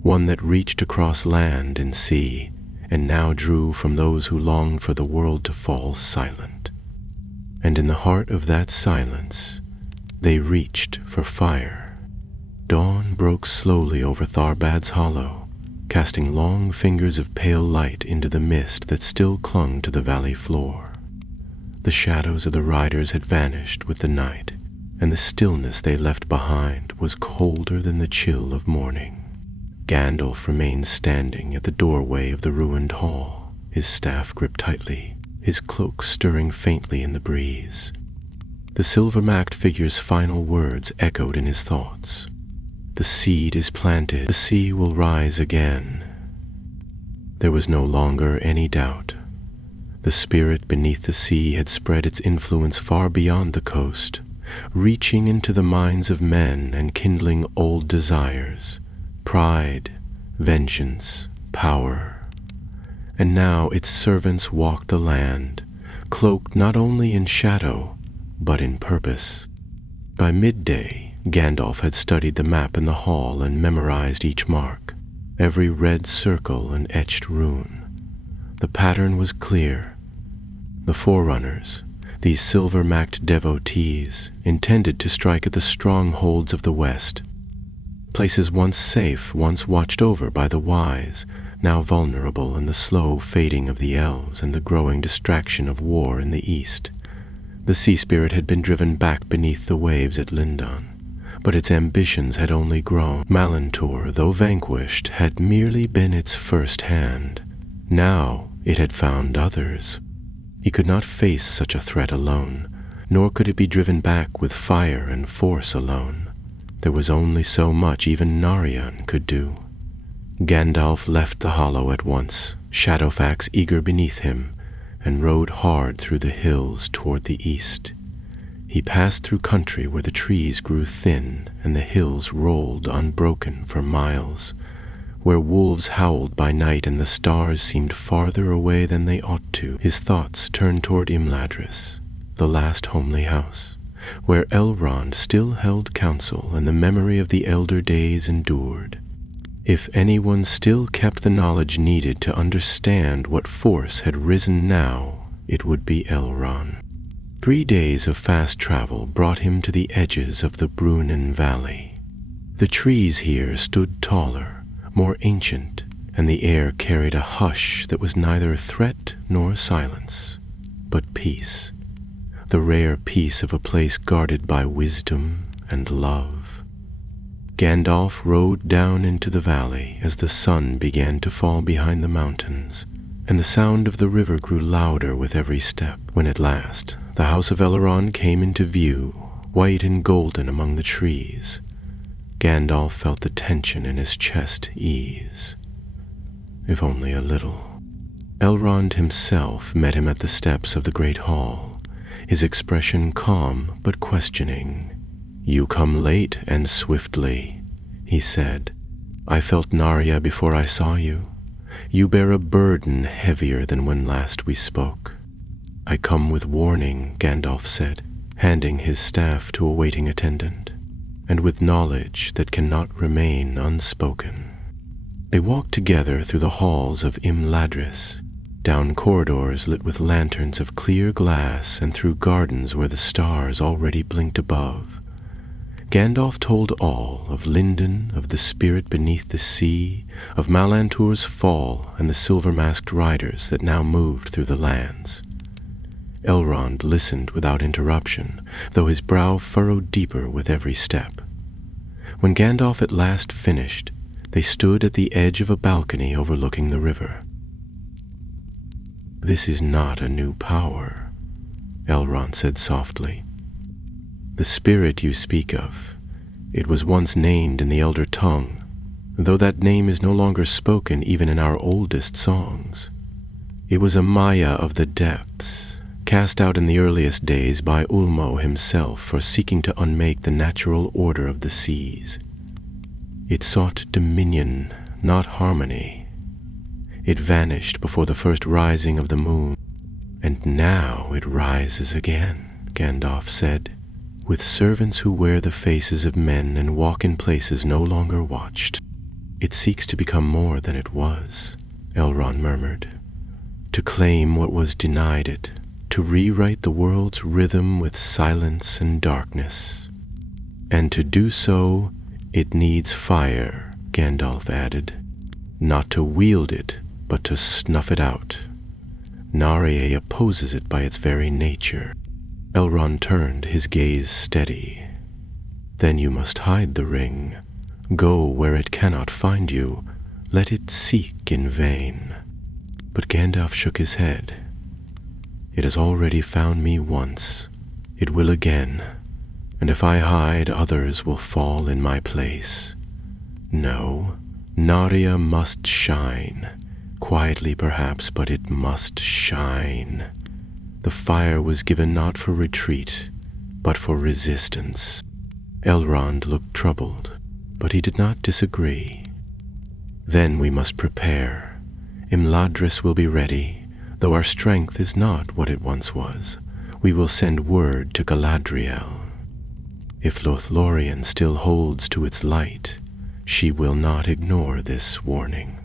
one that reached across land and sea, and now drew from those who longed for the world to fall silent. And in the heart of that silence, they reached for fire. Dawn broke slowly over Tharbad's hollow, casting long fingers of pale light into the mist that still clung to the valley floor. The shadows of the riders had vanished with the night, and the stillness they left behind was colder than the chill of morning. Gandalf remained standing at the doorway of the ruined hall, his staff gripped tightly, his cloak stirring faintly in the breeze. The silver-macked figure's final words echoed in his thoughts. "The seed is planted, the sea will rise again." There was no longer any doubt. The spirit beneath the sea had spread its influence far beyond the coast, reaching into the minds of men and kindling old desires, pride, vengeance, power. And now its servants walked the land, cloaked not only in shadow, but in purpose. By midday, Gandalf had studied the map in the hall and memorized each mark, every red circle and etched rune. The pattern was clear. The Forerunners, these silver-macked devotees, intended to strike at the strongholds of the West, places once safe, once watched over by the wise, now vulnerable in the slow fading of the elves and the growing distraction of war in the east. The sea spirit had been driven back beneath the waves at Lindon, but its ambitions had only grown. Malantor, though vanquished, had merely been its first hand. Now it had found others. He could not face such a threat alone, nor could it be driven back with fire and force alone. There was only so much even Narion could do. Gandalf left the hollow at once, Shadowfax eager beneath him, and rode hard through the hills toward the east. He passed through country where the trees grew thin and the hills rolled unbroken for miles, where wolves howled by night and the stars seemed farther away than they ought to. His thoughts turned toward Imladris, the last homely house, where Elrond still held counsel and the memory of the elder days endured. If anyone still kept the knowledge needed to understand what force had risen now, it would be Elrond. 3 days of fast travel brought him to the edges of the Brunnen Valley. The trees here stood taller, more ancient, and the air carried a hush that was neither threat nor silence, but peace, the rare peace of a place guarded by wisdom and love. Gandalf rode down into the valley as the sun began to fall behind the mountains, and the sound of the river grew louder with every step. When at last the house of Elrond came into view, white and golden among the trees, Gandalf felt the tension in his chest ease, if only a little. Elrond himself met him at the steps of the great hall, his expression calm but questioning. "You come late and swiftly," he said. "I felt Narya before I saw you. You bear a burden heavier than when last we spoke." "I come with warning," Gandalf said, handing his staff to a waiting attendant. and with knowledge that cannot remain unspoken. They walked together through the halls of Imladris, down corridors lit with lanterns of clear glass, and through gardens where the stars already blinked above. Gandalf told all of Lindon, of the spirit beneath the sea, of Malantur's fall and the silver-masked riders that now moved through the lands. Elrond listened without interruption, though his brow furrowed deeper with every step. When Gandalf at last finished, they stood at the edge of a balcony overlooking the river. "This is not a new power," Elrond said softly. "The spirit you speak of, it was once named in the Elder tongue, though that name is no longer spoken even in our oldest songs. It was a Maya of the depths, cast out in the earliest days by Ulmo himself for seeking to unmake the natural order of the seas. It sought dominion, not harmony. It vanished before the first rising of the moon, and now it rises again," Gandalf said, "with servants who wear the faces of men and walk in places no longer watched. It seeks to become more than it was," Elrond murmured, "to claim what was denied it, to rewrite the world's rhythm with silence and darkness. And to do so, it needs fire," Gandalf added, "not to wield it, but to snuff it out. Narrated opposes it by its very nature." Elrond turned, his gaze steady. "Then you must hide the ring. Go where it cannot find you. Let it seek in vain." But Gandalf shook his head. "It has already found me once. It will again. And if I hide, others will fall in my place. No, Narya must shine. Quietly perhaps, but it must shine. The fire was given not for retreat, but for resistance." Elrond looked troubled, but he did not disagree. "Then we must prepare. Imladris will be ready. Though our strength is not what it once was, we will send word to Galadriel. If Lothlorien still holds to its light, she will not ignore this warning."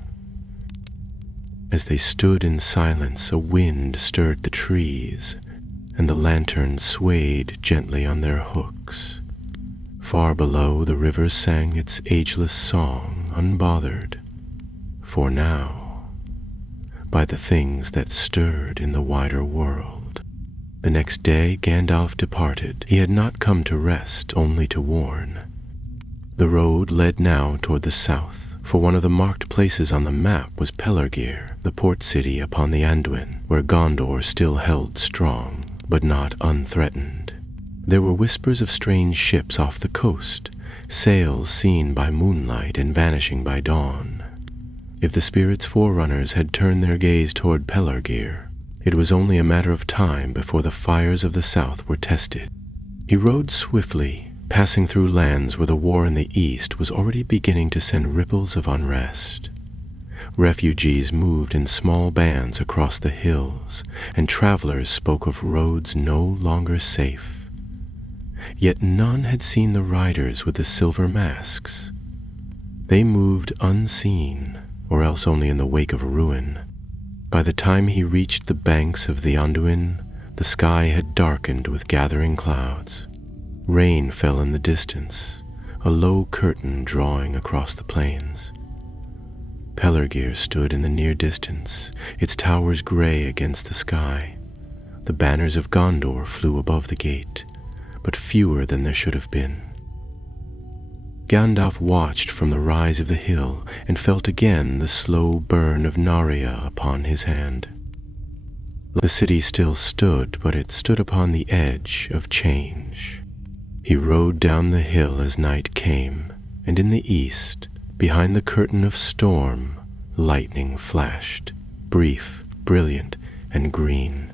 As they stood in silence, a wind stirred the trees, and the lanterns swayed gently on their hooks. Far below, the river sang its ageless song, unbothered, for now, by the things that stirred in the wider world. The next day Gandalf departed. He had not come to rest, only to warn. The road led now toward the south, for one of the marked places on the map was Pelargir, the port city upon the Anduin, where Gondor still held strong, but not unthreatened. There were whispers of strange ships off the coast, sails seen by moonlight and vanishing by dawn. If the spirit's forerunners had turned their gaze toward Pelargir, it was only a matter of time before the fires of the south were tested. He rode swiftly, passing through lands where the war in the east was already beginning to send ripples of unrest. Refugees moved in small bands across the hills, and travelers spoke of roads no longer safe. Yet none had seen the riders with the silver masks. They moved unseen, or else only in the wake of ruin. By the time he reached the banks of the Anduin, the sky had darkened with gathering clouds. Rain fell in the distance, a low curtain drawing across the plains. Pelargir stood in the near distance, its towers gray against the sky. The banners of Gondor flew above the gate, but fewer than there should have been. Gandalf watched from the rise of the hill and felt again the slow burn of Narya upon his hand. The city still stood, but it stood upon the edge of change. He rode down the hill as night came, and in the east, behind the curtain of storm, lightning flashed, brief, brilliant, and green.